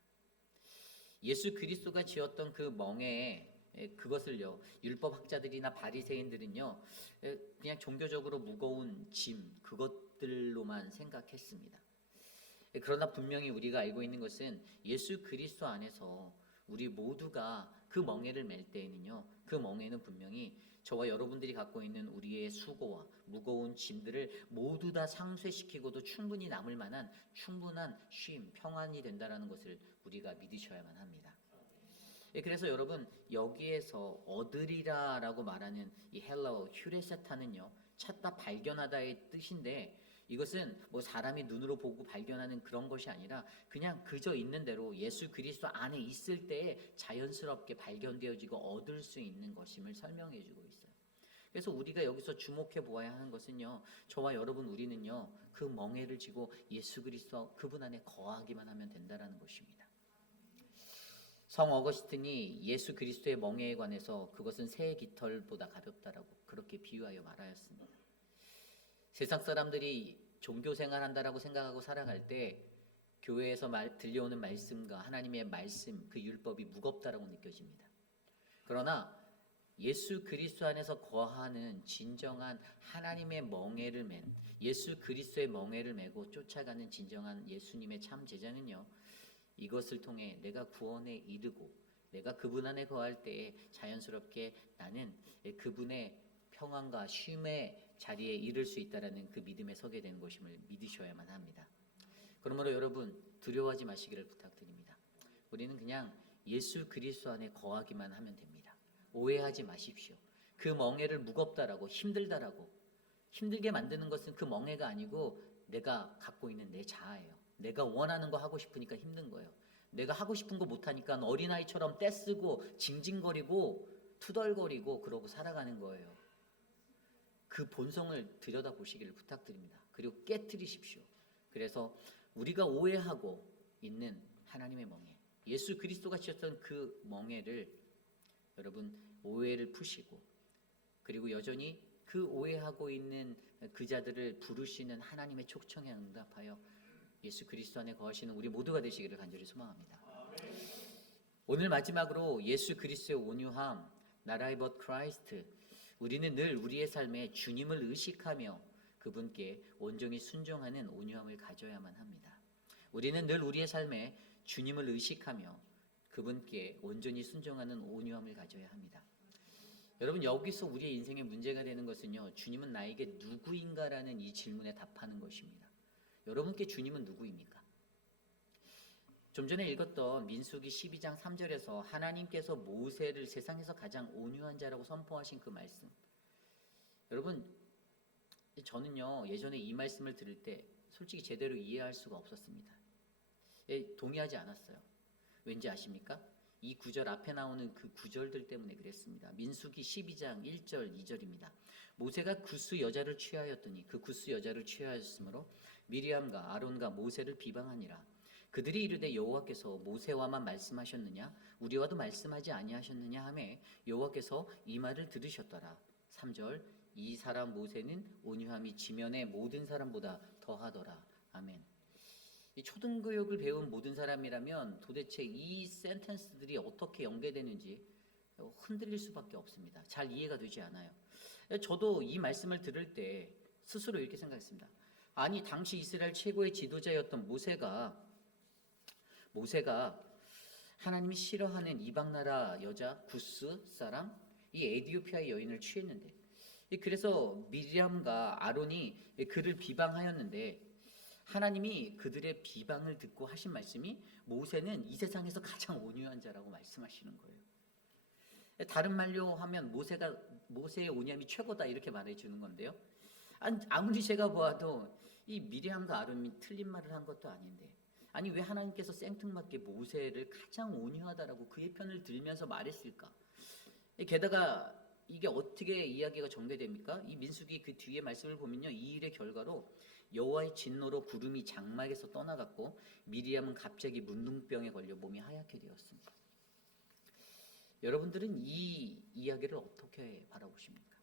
예수 그리스도가 지었던 그 멍에, 그것을요, 율법학자들이나 바리새인들은요, 그냥 종교적으로 무거운 짐, 그것들로만 생각했습니다. 그러나 분명히 우리가 알고 있는 것은 예수 그리스도 안에서 우리 모두가 그 멍에를 맬 때에는요, 그 멍에는 분명히 저와 여러분들이 갖고 있는 우리의 수고와 무거운 짐들을 모두 다 상쇄시키고도 충분히 남을 만한 충분한 쉼, 평안이 된다라는 것을 우리가 믿으셔야만 합니다. 그래서 여러분, 여기에서 얻으리라라고 말하는 이 헬라어 휴레세타는요, 찾다 발견하다의 뜻인데, 이것은 뭐 사람이 눈으로 보고 발견하는 그런 것이 아니라 그냥 그저 있는 대로 예수 그리스도 안에 있을 때에 자연스럽게 발견되어지고 얻을 수 있는 것임을 설명해 주고 있어요. 그래서 우리가 여기서 주목해 보아야 하는 것은요, 저와 여러분 우리는요, 그 멍에를 지고 예수 그리스도 그분 안에 거하기만 하면 된다라는 것입니다. 성 어거스틴이 예수 그리스도의 멍에에 관해서 그것은 새 깃털보다 가볍다라고 그렇게 비유하여 말하였습니다. 세상 사람들이 종교 생활한다라고 생각하고 살아갈 때 교회에서 들려오는 말씀과 하나님의 말씀, 그 율법이 무겁다라고 느껴집니다. 그러나 예수 그리스도 안에서 거하는 진정한 하나님의 멍에를 맨, 예수 그리스도의 멍에를 메고 쫓아가는 진정한 예수님의 참 제자는요, 이것을 통해 내가 구원에 이르고 내가 그분 안에 거할 때에 자연스럽게 나는 그분의 평안과 쉼의 자리에 이를 수 있다라는 그 믿음에 서게 되는 것임을 믿으셔야만 합니다. 그러므로 여러분, 두려워하지 마시기를 부탁드립니다. 우리는 그냥 예수 그리스도 안에 거하기만 하면 됩니다. 오해하지 마십시오. 그 멍에를 무겁다라고, 힘들다라고. 힘들게 만드는 것은 그 멍에가 아니고 내가 갖고 있는 내 자아예요. 내가 원하는 거 하고 싶으니까 힘든 거예요. 내가 하고 싶은 거 못하니까 어린아이처럼 떼쓰고 징징거리고 투덜거리고 그러고 살아가는 거예요. 그 본성을 들여다보시기를 부탁드립니다. 그리고 깨트리십시오. 그래서 우리가 오해하고 있는 하나님의 멍에, 예수 그리스도가 지었던 그 멍에를 여러분 오해를 푸시고, 그리고 여전히 그 오해하고 있는 그 자들을 부르시는 하나님의 초청에 응답하여 예수 그리스도 안에 거하시는 우리 모두가 되시기를 간절히 소망합니다. 오늘 마지막으로 예수 그리스도의 온유함, 나라의 벗 크라이스트, 우리는 늘 우리의 삶에 주님을 의식하며 그분께 온전히 순종하는 온유함을 가져야만 합니다. 우리는 늘 우리의 삶에 주님을 의식하며 그분께 온전히 순종하는 온유함을 가져야 합니다. 여러분, 여기서 우리의 인생의 문제가 되는 것은요, 주님은 나에게 누구인가라는 이 질문에 답하는 것입니다. 여러분께 주님은 누구입니까? 좀 전에 읽었던 민수기 12장 3절에서 하나님께서 모세를 세상에서 가장 온유한 자라고 선포하신 그 말씀, 여러분, 저는요 예전에 이 말씀을 들을 때 솔직히 제대로 이해할 수가 없었습니다. 동의하지 않았어요. 왠지 아십니까? 이 구절 앞에 나오는 그 구절들 때문에 그랬습니다. 민수기 12장 1절 2절입니다. 모세가 굿수 여자를 취하였더니 그 굿수 여자를 취하였으므로 미리암과 아론과 모세를 비방하니라. 그들이 이르되 여호와께서 모세와만 말씀하셨느냐 우리와도 말씀하지 아니하셨느냐 하매 여호와께서 이 말을 들으셨더라. 3절 이 사람 모세는 온유함이 지면의 모든 사람보다 더하더라. 아멘. 이 초등교육을 배운 모든 사람이라면 도대체 이 센텐스들이 어떻게 연계되는지 흔들릴 수밖에 없습니다. 잘 이해가 되지 않아요. 저도 이 말씀을 들을 때 스스로 이렇게 생각했습니다. 아니, 당시 이스라엘 최고의 지도자였던 모세가 하나님이 싫어하는 이방 나라 여자 구스 사람 이 에디오피아의 여인을 취했는데, 그래서 미리암과 아론이 그를 비방하였는데 하나님이 그들의 비방을 듣고 하신 말씀이 모세는 이 세상에서 가장 온유한 자라고 말씀하시는 거예요. 다른 말로 하면 모세의 온유함이 최고다 이렇게 말해주는 건데요. 아무리 제가 보아도 이 미리암과 아론이 틀린 말을 한 것도 아닌데, 아니 왜 하나님께서 생뚱맞게 모세를 가장 온유하다라고 그의 편을 들면서 말했을까? 게다가 이게 어떻게 이야기가 전개됩니까? 이 민수기 그 뒤에 말씀을 보면요, 이 일의 결과로 여호와의 진노로 구름이 장막에서 떠나갔고 미리암은 갑자기 문둥병에 걸려 몸이 하얗게 되었습니다. 여러분들은 이 이야기를 어떻게 바라보십니까?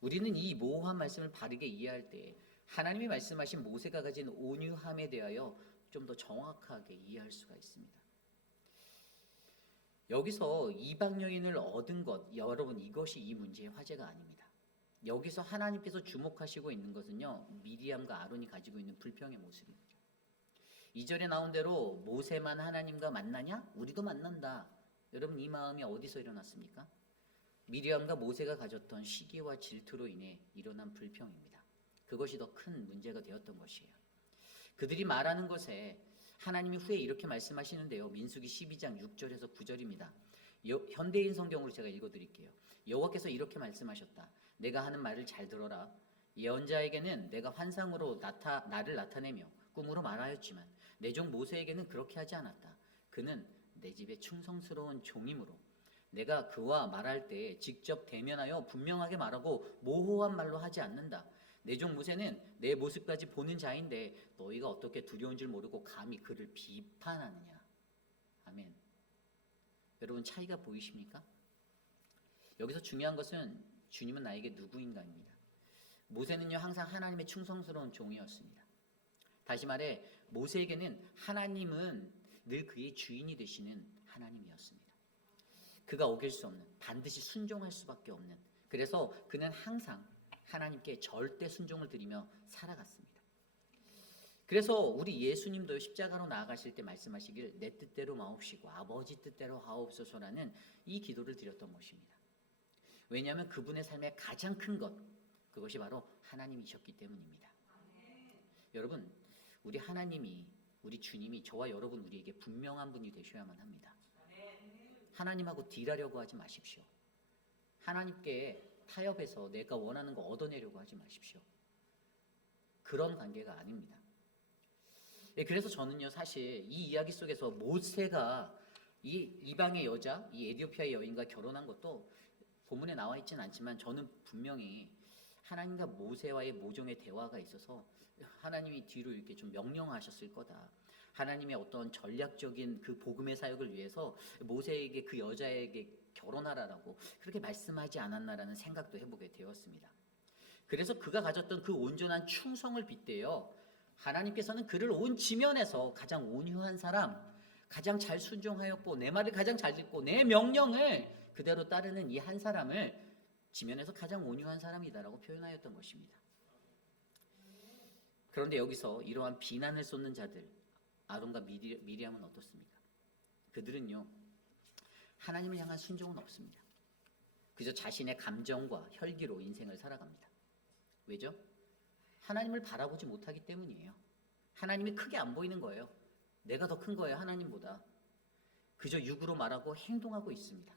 우리는 이 모호한 말씀을 바르게 이해할 때 하나님이 말씀하신 모세가 가진 온유함에 대하여 좀 더 정확하게 이해할 수가 있습니다. 여기서 이방 여인을 얻은 것, 여러분 이것이 이 문제의 화제가 아닙니다. 여기서 하나님께서 주목하시고 있는 것은요, 미리암과 아론이 가지고 있는 불평의 모습입니다. 2절에 나온 대로 모세만 하나님과 만나냐? 우리도 만난다. 여러분 이 마음이 어디서 일어났습니까? 미리암과 모세가 가졌던 시기와 질투로 인해 일어난 불평입니다. 그것이 더 큰 문제가 되었던 것이에요. 그들이 말하는 것에 하나님이 후에 이렇게 말씀하시는데요. 민수기 12장 6절에서 9절입니다. 현대인 성경으로 제가 읽어드릴게요. 여호와께서 이렇게 말씀하셨다. 내가 하는 말을 잘 들어라. 예언자에게는 내가 환상으로 나를 나타내며 꿈으로 말하였지만 내 종 모세에게는 그렇게 하지 않았다. 그는 내 집에 충성스러운 종이므로 내가 그와 말할 때 직접 대면하여 분명하게 말하고 모호한 말로 하지 않는다. 내 종 모세는 내 모습까지 보는 자인데 너희가 어떻게 두려운 줄 모르고 감히 그를 비판하느냐. 아멘. 여러분 차이가 보이십니까? 여기서 중요한 것은 주님은 나에게 누구인가입니다. 모세는요 항상 하나님의 충성스러운 종이었습니다. 다시 말해 모세에게는 하나님은 늘 그의 주인이 되시는 하나님이었습니다. 그가 어길 수 없는, 반드시 순종할 수밖에 없는, 그래서 그는 항상 하나님께 절대 순종을 드리며 살아갔습니다. 그래서 우리 예수님도 십자가로 나아가실 때 말씀하시길 내 뜻대로 마옵시고 아버지 뜻대로 하옵소서라는 이 기도를 드렸던 것입니다. 왜냐하면 그분의 삶의 가장 큰 것, 그것이 바로 하나님이셨기 때문입니다. 여러분, 우리 하나님이, 우리 주님이 저와 여러분 우리에게 분명한 분이 되셔야만 합니다. 하나님하고 딜하려고 하지 마십시오. 하나님께 타협해서 내가 원하는 거 얻어내려고 하지 마십시오. 그런 관계가 아닙니다. 그래서 저는요, 사실 이 이야기 속에서 모세가 이 이방의 여자, 이 에티오피아의 여인과 결혼한 것도 본문에 나와 있지는 않지만 저는 분명히 하나님과 모세와의 모종의 대화가 있어서 하나님이 뒤로 이렇게 좀 명령하셨을 거다. 하나님의 어떤 전략적인 그 복음의 사역을 위해서 모세에게 그 여자에게 결혼하라라고 그렇게 말씀하지 않았나라는 생각도 해보게 되었습니다. 그래서 그가 가졌던 그 온전한 충성을 빗대어 하나님께서는 그를 온 지면에서 가장 온유한 사람, 가장 잘 순종하였고 내 말을 가장 잘 듣고 내 명령을 그대로 따르는 이 한 사람을 지면에서 가장 온유한 사람이다라고 표현하였던 것입니다. 그런데 여기서 이러한 비난을 쏟는 자들, 아론과 미리암은 어떻습니까? 그들은요, 하나님을 향한 순종은 없습니다. 그저 자신의 감정과 혈기로 인생을 살아갑니다. 왜죠? 하나님을 바라보지 못하기 때문이에요. 하나님이 크게 안 보이는 거예요. 내가 더 큰 거예요, 하나님보다. 그저 육으로 말하고 행동하고 있습니다.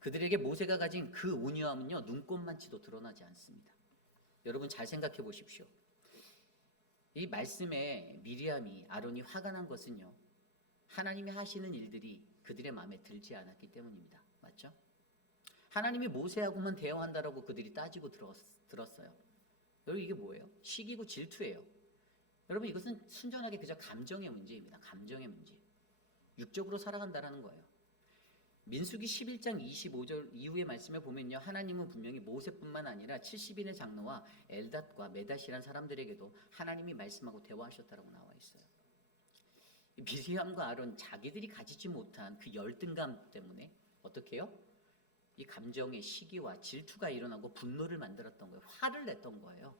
그들에게 모세가 가진 그 온유함은요, 눈꽃만치도 드러나지 않습니다. 여러분 잘 생각해 보십시오. 이 말씀에 미리암이 아론이 화가 난 것은요, 하나님이 하시는 일들이 그들의 마음에 들지 않았기 때문입니다. 맞죠? 하나님이 모세하고만 대화한다라고 그들이 따지고 들었어요. 여러분 이게 뭐예요? 시기고 질투예요. 여러분 이것은 순전하게 그저 감정의 문제입니다. 감정의 문제. 육적으로 살아간다라는 거예요. 민수기 11장 25절 이후의 말씀에 보면요, 하나님은 분명히 모세뿐만 아니라 70인의 장로와 엘닷과 메닷이란 사람들에게도 하나님이 말씀하고 대화하셨다라고 나와 있어요. 미리암과 아론 자기들이 가지지 못한 그 열등감 때문에 어떻게 해요? 이 감정의 시기와 질투가 일어나고 분노를 만들었던 거예요. 화를 냈던 거예요.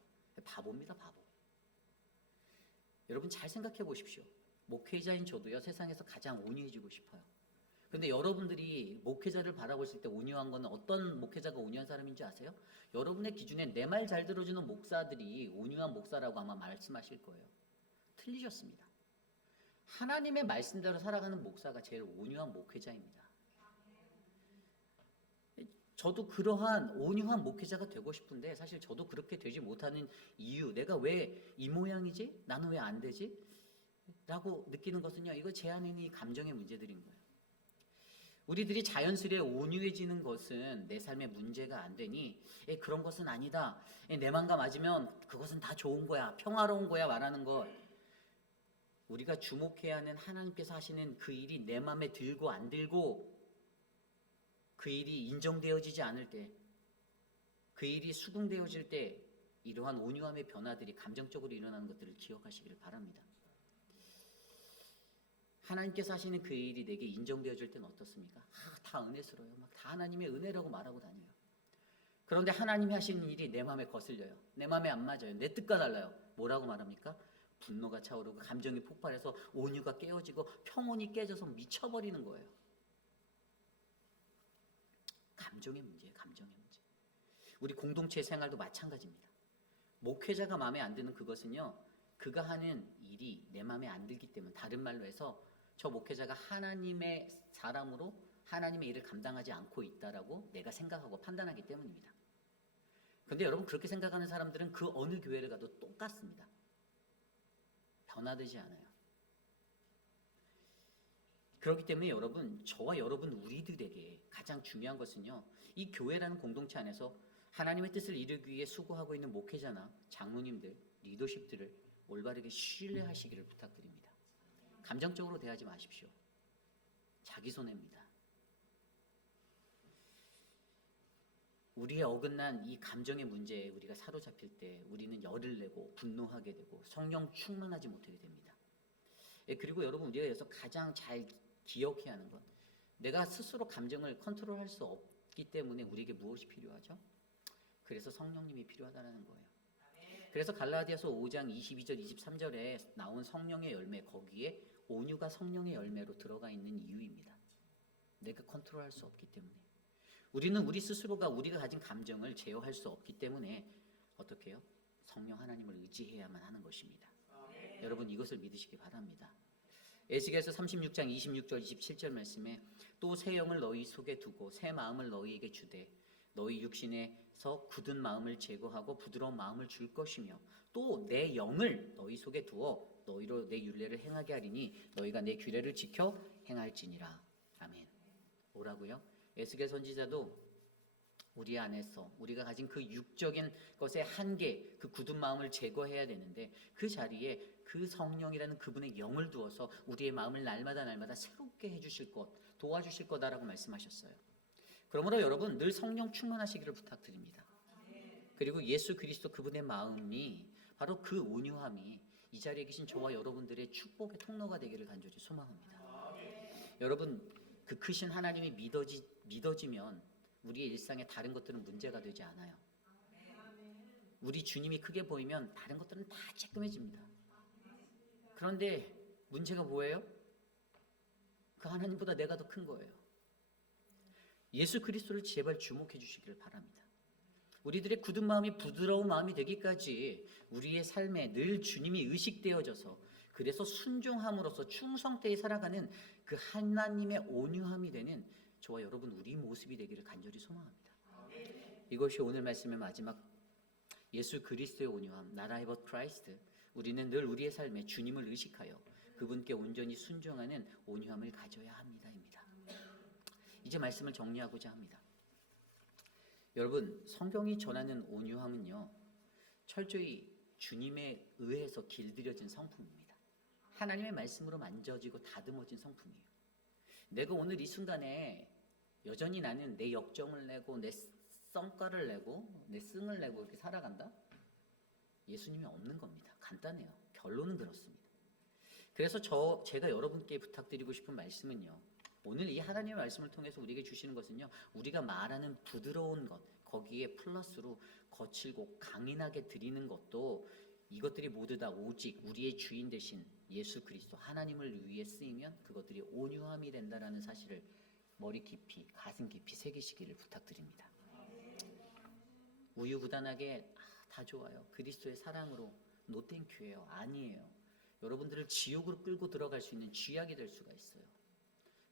바보입니다, 바보. 여러분 잘 생각해 보십시오. 목회자인 저도요, 세상에서 가장 온유해지고 싶어요. 근데 여러분들이 목회자를 바라보실 때 온유한 건 어떤 목회자가 온유한 사람인지 아세요? 여러분의 기준에 내 말 잘 들어주는 목사들이 온유한 목사라고 아마 말씀하실 거예요. 틀리셨습니다. 하나님의 말씀대로 살아가는 목사가 제일 온유한 목회자입니다. 저도 그러한 온유한 목회자가 되고 싶은데 사실 저도 그렇게 되지 못하는 이유, 내가 왜 이 모양이지? 나는 왜 안 되지? 라고 느끼는 것은요, 이거 제 안에 있는 이 감정의 문제들인 거예요. 우리들이 자연스레 온유해지는 것은 내 삶의 문제가 안 되니 그런 것은 아니다. 내 맘과 맞으면 그것은 다 좋은 거야. 평화로운 거야 말하는 것. 우리가 주목해야 하는 하나님께서 하시는 그 일이 내 맘에 들고 안 들고 그 일이 인정되어지지 않을 때, 그 일이 수긍되어질 때 이러한 온유함의 변화들이 감정적으로 일어나는 것들을 기억하시기를 바랍니다. 하나님께서 하시는 그 일이 내게 인정되어질 때는 어떻습니까? 다 은혜스러워요. 막 다 하나님의 은혜라고 말하고 다녀요. 그런데 하나님이 하시는 일이 내 마음에 거슬려요. 내 마음에 안 맞아요. 내 뜻과 달라요. 뭐라고 말합니까? 분노가 차오르고 감정이 폭발해서 온유가 깨어지고 평온이 깨져서 미쳐버리는 거예요. 감정의 문제예요. 감정의 문제. 우리 공동체 생활도 마찬가지입니다. 목회자가 마음에 안 드는 그것은요, 그가 하는 일이 내 마음에 안 들기 때문에, 다른 말로 해서 저 목회자가 하나님의 사람으로 하나님의 일을 감당하지 않고 있다라고 내가 생각하고 판단하기 때문입니다. 그런데 여러분 그렇게 생각하는 사람들은 그 어느 교회를 가도 똑같습니다. 변화되지 않아요. 그렇기 때문에 여러분, 저와 여러분 우리들에게 가장 중요한 것은요, 이 교회라는 공동체 안에서 하나님의 뜻을 이루기 위해 수고하고 있는 목회자나 장로님들, 리더십들을 올바르게 신뢰하시기를 부탁드립니다. 감정적으로 대하지 마십시오. 자기 손해입니다. 우리의 어긋난 이 감정의 문제에 우리가 사로잡힐 때 우리는 열을 내고 분노하게 되고 성령 충만하지 못하게 됩니다. 그리고 여러분, 우리가 여기서 가장 잘 기억해야 하는 것, 내가 스스로 감정을 컨트롤할 수 없기 때문에 우리에게 무엇이 필요하죠? 그래서 성령님이 필요하다는 거예요. 그래서 갈라디아서 5장 22절 23절에 나온 성령의 열매, 거기에 온유가 성령의 열매로 들어가 있는 이유입니다. 내가 컨트롤할 수 없기 때문에. 우리는 우리 스스로가 우리가 가진 감정을 제어할 수 없기 때문에 어떻게 해요? 성령 하나님을 의지해야만 하는 것입니다. 여러분 이것을 믿으시기 바랍니다. 에스겔서 36장 26절 27절 말씀에 또 새 영을 너희 속에 두고 새 마음을 너희에게 주되 너희 육신에서 굳은 마음을 제거하고 부드러운 마음을 줄 것이며 또 내 영을 너희 속에 두어 너희로 내 율례를 행하게 하리니 너희가 내 규례를 지켜 행할지니라. 아멘. 뭐라고요? 에스겔 선지자도 우리 안에서 우리가 가진 그 육적인 것의 한계, 그 굳은 마음을 제거해야 되는데 그 자리에 그 성령이라는 그분의 영을 두어서 우리의 마음을 날마다 새롭게 해주실 것, 도와주실 거다라고 말씀하셨어요. 그러므로 여러분 늘 성령 충만하시기를 부탁드립니다. 그리고 예수 그리스도 그분의 마음이 바로 그 온유함이 이 자리에 계신 저와 여러분들의 축복의 통로가 되기를 간절히 소망합니다. 여러분 그 크신 하나님이 믿어지면 우리의 일상에 다른 것들은 문제가 되지 않아요. 우리 주님이 크게 보이면 다른 것들은 다 쬐끔해집니다. 그런데 문제가 뭐예요? 그 하나님보다 내가 더 큰 거예요. 예수 그리스도를 제발 주목해 주시기를 바랍니다. 우리들의 굳은 마음이 부드러운 마음이 되기까지 우리의 삶에 늘 주님이 의식되어져서 그래서 순종함으로써 충성되이 살아가는 그 하나님의 온유함이 되는 저와 여러분 우리 모습이 되기를 간절히 소망합니다. 이것이 오늘 말씀의 마지막 예수 그리스도의 온유함, 나라의 벗 크라이스트. 우리는 늘 우리의 삶에 주님을 의식하여 그분께 온전히 순종하는 온유함을 가져야 합니다입니다. 이제 말씀을 정리하고자 합니다. 여러분 성경이 전하는 온유함은요 철저히 주님에 의해서 길들여진 성품입니다. 하나님의 말씀으로 만져지고 다듬어진 성품이에요. 내가 오늘 이 순간에 여전히 나는 내 역정을 내고 내 성과를 내고 내 승을 내고 이렇게 살아간다? 예수님이 없는 겁니다. 간단해요. 결론은 그렇습니다. 그래서 제가 여러분께 부탁드리고 싶은 말씀은요. 오늘 이 하나님의 말씀을 통해서 우리에게 주시는 것은요. 우리가 말하는 부드러운 것, 거기에 플러스로 거칠고 강인하게 드리는 것도 이것들이 모두 다 오직 우리의 주인 되신 예수 그리스도 하나님을 위해 쓰이면 그것들이 온유함이 된다라는 사실을 머리 깊이 가슴 깊이 새기시기를 부탁드립니다. 우유부단하게 다 좋아요. 그리스도의 사랑으로 노 땡큐예요. 아니에요. 여러분들을 지옥으로 끌고 들어갈 수 있는 쥐약이 될 수가 있어요.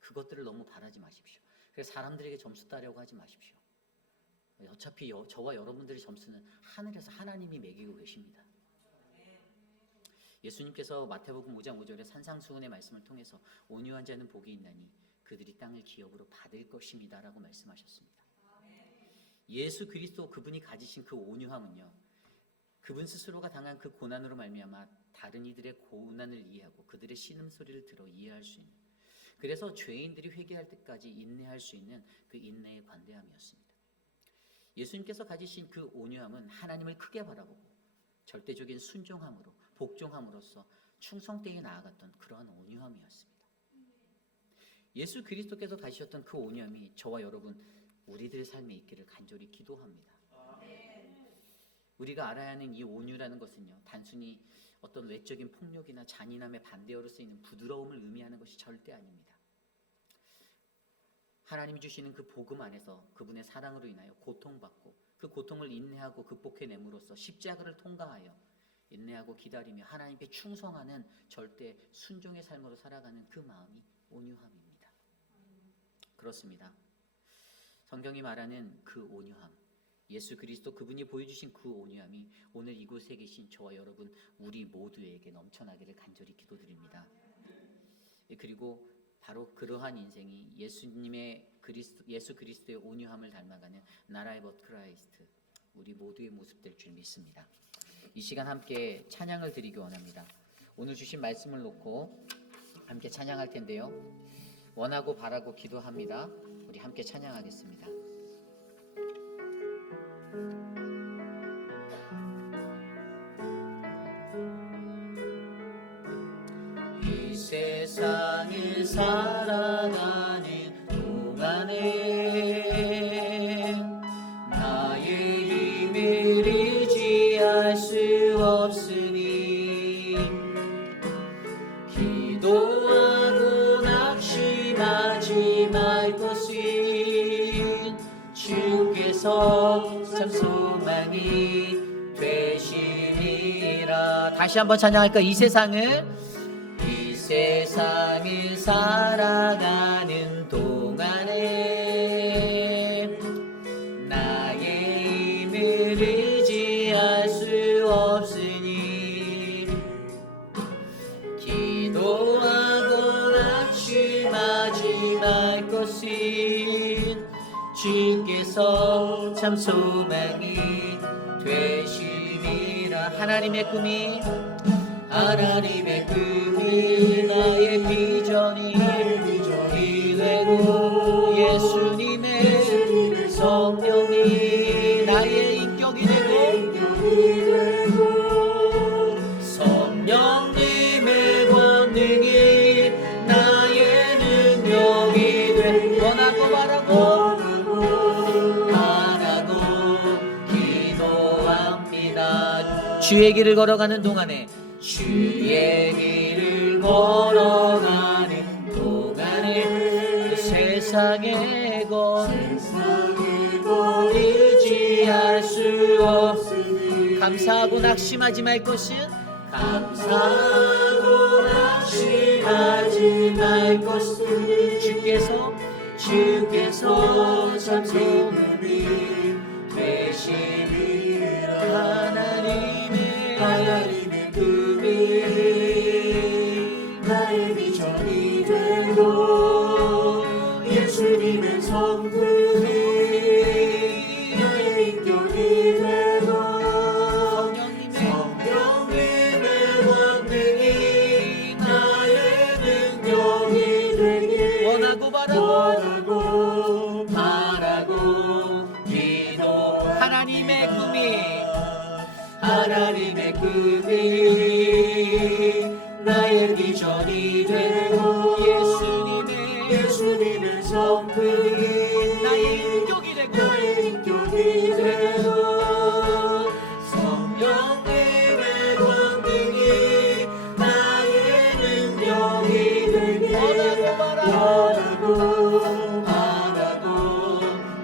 그것들을 너무 바라지 마십시오. 그래서 사람들에게 점수 따려고 하지 마십시오. 어차피 저와 여러분들의 점수는 하늘에서 하나님이 매기고 계십니다. 예수님께서 마태복음 5장 5절에 산상수훈의 말씀을 통해서 온유한 자는 복이 있나니 그들이 땅을 기업으로 받을 것입니다 라고 말씀하셨습니다. 예수 그리스도 그분이 가지신 그 온유함은요 그분 스스로가 당한 그 고난으로 말미암아 다른 이들의 고난을 이해하고 그들의 신음소리를 들어 이해할 수 있는 그래서 죄인들이 회개할 때까지 인내할 수 있는 그 인내의 관대함이었습니다. 예수님께서 가지신 그 온유함은 하나님을 크게 바라보고 절대적인 순종함으로 복종함으로써 충성되게 나아갔던 그러한 온유함이었습니다. 예수 그리스도께서 가지셨던 그 온유함이 저와 여러분 우리들의 삶에 있기를 간절히 기도합니다. 우리가 알아야 하는 이 온유라는 것은요 단순히 어떤 외적인 폭력이나 잔인함의 반대어로 쓰이는 부드러움을 의미하는 것이 절대 아닙니다. 하나님이 주시는 그 복음 안에서 그분의 사랑으로 인하여 고통받고 그 고통을 인내하고 극복해냄으로써 십자가를 통과하여 인내하고 기다리며 하나님께 충성하는 절대 순종의 삶으로 살아가는 그 마음이 온유함입니다. 그렇습니다. 성경이 말하는 그 온유함, 예수 그리스도 그분이 보여주신 그 온유함이 오늘 이곳에 계신 저와 여러분 우리 모두에게 넘쳐나기를 간절히 기도드립니다. 그리고 바로 그러한 인생이 예수 그리스도의 온유함을 닮아가는 나라의 벗 크라이스트 우리 모두의 모습 될 줄 믿습니다. 이 시간 함께 찬양을 드리기 원합니다. 오늘 주신 말씀을 놓고 함께 찬양할 텐데요. 원하고 바라고 기도합니다. 우리 함께 찬양하겠습니다. 이 세상을 살아가는 동안에 나의 힘을 의지할 수 없으니 기도하고 낙심하지 말 것은 주께서 참 소망이 되심이라. 다시 한번 찬양할까? 이 세상을 살아가는 동안에 나 참 소망이 되심이라. 하나님의 꿈이 나의 비전이 되고 예수님의 성령이 나의 인격이 되고 성령님의 권능이 나의 능력이 돼. 원하고 바라고 기도합니다. 주의 길을 걸어가는 동안에 그 세상의 것 의지할 수 없으니 감사하고 낙심하지 말 것은 주께서 참 소망이 되심이라. 하나님의 꿈이 나의 비전이 되고 예수님의 성품이 나의 인격이 되고 성령님의 권능이 나의 능력이 되길 원하고 바라고 기도. 하나님의 꿈이 나의 비전이 되고 예수님의 성품이 나의 인격이 되고 성령님의 권능이 나의 능력이 되길 원하고 바라고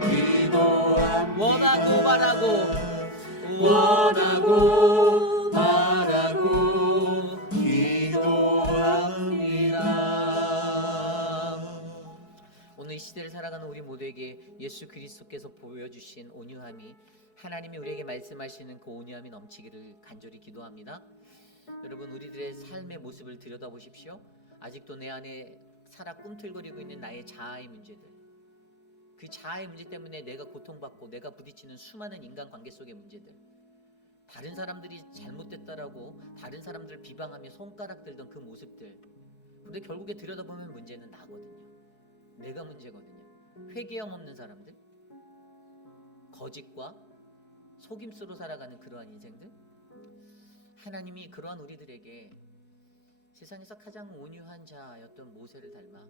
기도합니다. 원하고 바라고 기도합니다. 오늘 이 시대를 살아가는 우리 모두에게 예수 그리스도께서 보여주신 온유함이, 하나님이 우리에게 말씀하시는 그 온유함이 넘치기를 간절히 기도합니다. 여러분, 우리들의 삶의 모습을 들여다보십시오. 아직도 내 안에 살아 꿈틀거리고 있는 나의 자아의 문제들, 그 자아의 문제 때문에 내가 고통받고 내가 부딪히는 수많은 인간관계 속의 문제들, 다른 사람들이 잘못됐다라고 다른 사람들을 비방하며 손가락 들던 그 모습들, 근데 결국에 들여다보면 문제는 나거든요. 내가 문제거든요. 회개함 없는 사람들, 거짓과 속임수로 살아가는 그러한 인생들, 하나님이 그러한 우리들에게 세상에서 가장 온유한 자였던 모세를 닮아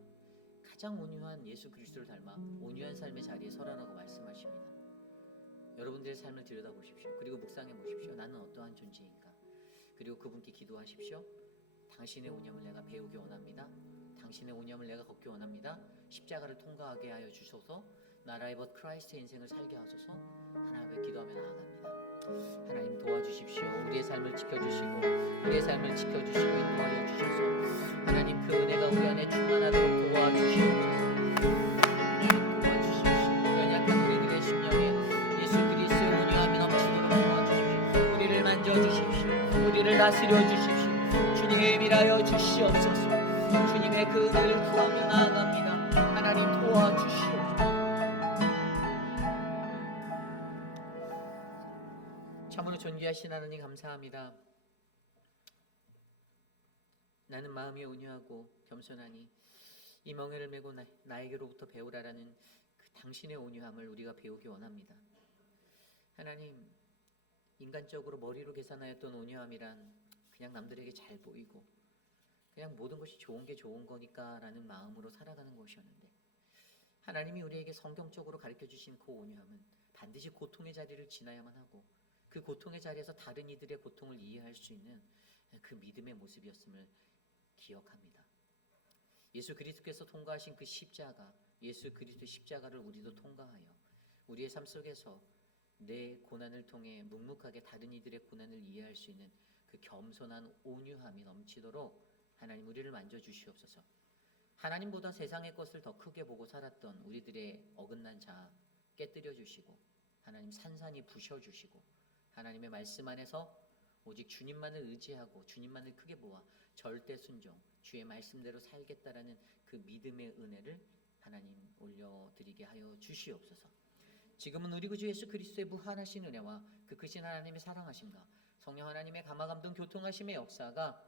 가장 온유한 예수 그리스도를 닮아 온유한 삶의 자리에 서라라고 말씀하십니다. 여러분들의 삶을 들여다보십시오. 그리고 묵상해 보십시오. 나는 어떠한 존재인가? 그리고 그분께 기도하십시오. 당신의 온유함을 내가 배우기 원합니다. 당신의 온유함을 내가 걷기 원합니다. 십자가를 통과하게 하여 주셔서 나라의 벗 크라이스트의 인생을 살게 하소서. 하나님께 기도하며 나아갑니다. 하나님 도와주십시오. 우리의 삶을 지켜주시고 인도하여 주셔서 하나님 그 은혜가 우리 안에 충만하도록 도와주시옵소서. 연약한 우리들의 심령에 예수 그리스도의 온유함이 넘치도록 도와주십시오. 우리를 만져주십시오. 우리를 다스려 주십시오. 주님이라여 주시옵소서. 주님의 그 은혜를 구하며 나아갑니다. 하나님 도와주시옵소서. 참으로 존귀하신 하나님 감사합니다. 나는 마음이 온유하고 겸손하니 이 멍에를 메고 나에게로부터 배우라라는 그 당신의 온유함을 우리가 배우기 원합니다. 하나님, 인간적으로 머리로 계산하였던 온유함이란 그냥 남들에게 잘 보이고 그냥 모든 것이 좋은 게 좋은 거니까 라는 마음으로 살아가는 것이었는데, 하나님이 우리에게 성경적으로 가르쳐주신 그 온유함은 반드시 고통의 자리를 지나야만 하고 그 고통의 자리에서 다른 이들의 고통을 이해할 수 있는 그 믿음의 모습이었음을 기억합니다. 예수 그리스도께서 통과하신 그 십자가, 예수 그리스도의 십자가를 우리도 통과하여 우리의 삶 속에서 내 고난을 통해 묵묵하게 다른 이들의 고난을 이해할 수 있는 그 겸손한 온유함이 넘치도록 하나님 우리를 만져주시옵소서. 하나님보다 세상의 것을 더 크게 보고 살았던 우리들의 어긋난 자아 깨뜨려 주시고 하나님 산산이 부셔주시고 하나님의 말씀 안에서 오직 주님만을 의지하고 주님만을 크게 보아 절대 순종, 주의 말씀대로 살겠다라는 그 믿음의 은혜를 하나님 올려드리게 하여 주시옵소서. 지금은 우리 구주 예수 그리스도의 무한하신 은혜와 그 크신 하나님의 사랑하심과 성령 하나님의 감화감동 교통하심의 역사가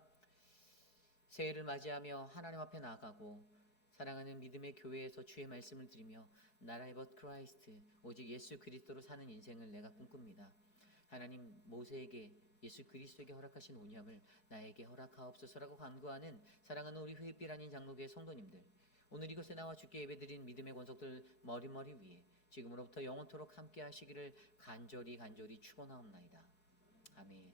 새해를 맞이하며 하나님 앞에 나아가고 사랑하는 믿음의 교회에서 주의 말씀을 드리며 나라의 벗 크라이스트 오직 예수 그리스도로 사는 인생을 내가 꿈꿉니다. 하나님 모세에게 예수 그리스도에게 허락하신 온유함을 나에게 허락하옵소서라고 간구하는 사랑하는 우리 회빛 아닌 장로교회 성도님들, 오늘 이곳에 나와 주께 예배드린 믿음의 권속들 머리머리 위에 지금으로부터 영원토록 함께 하시기를 간절히 축원하옵나이다. 아멘.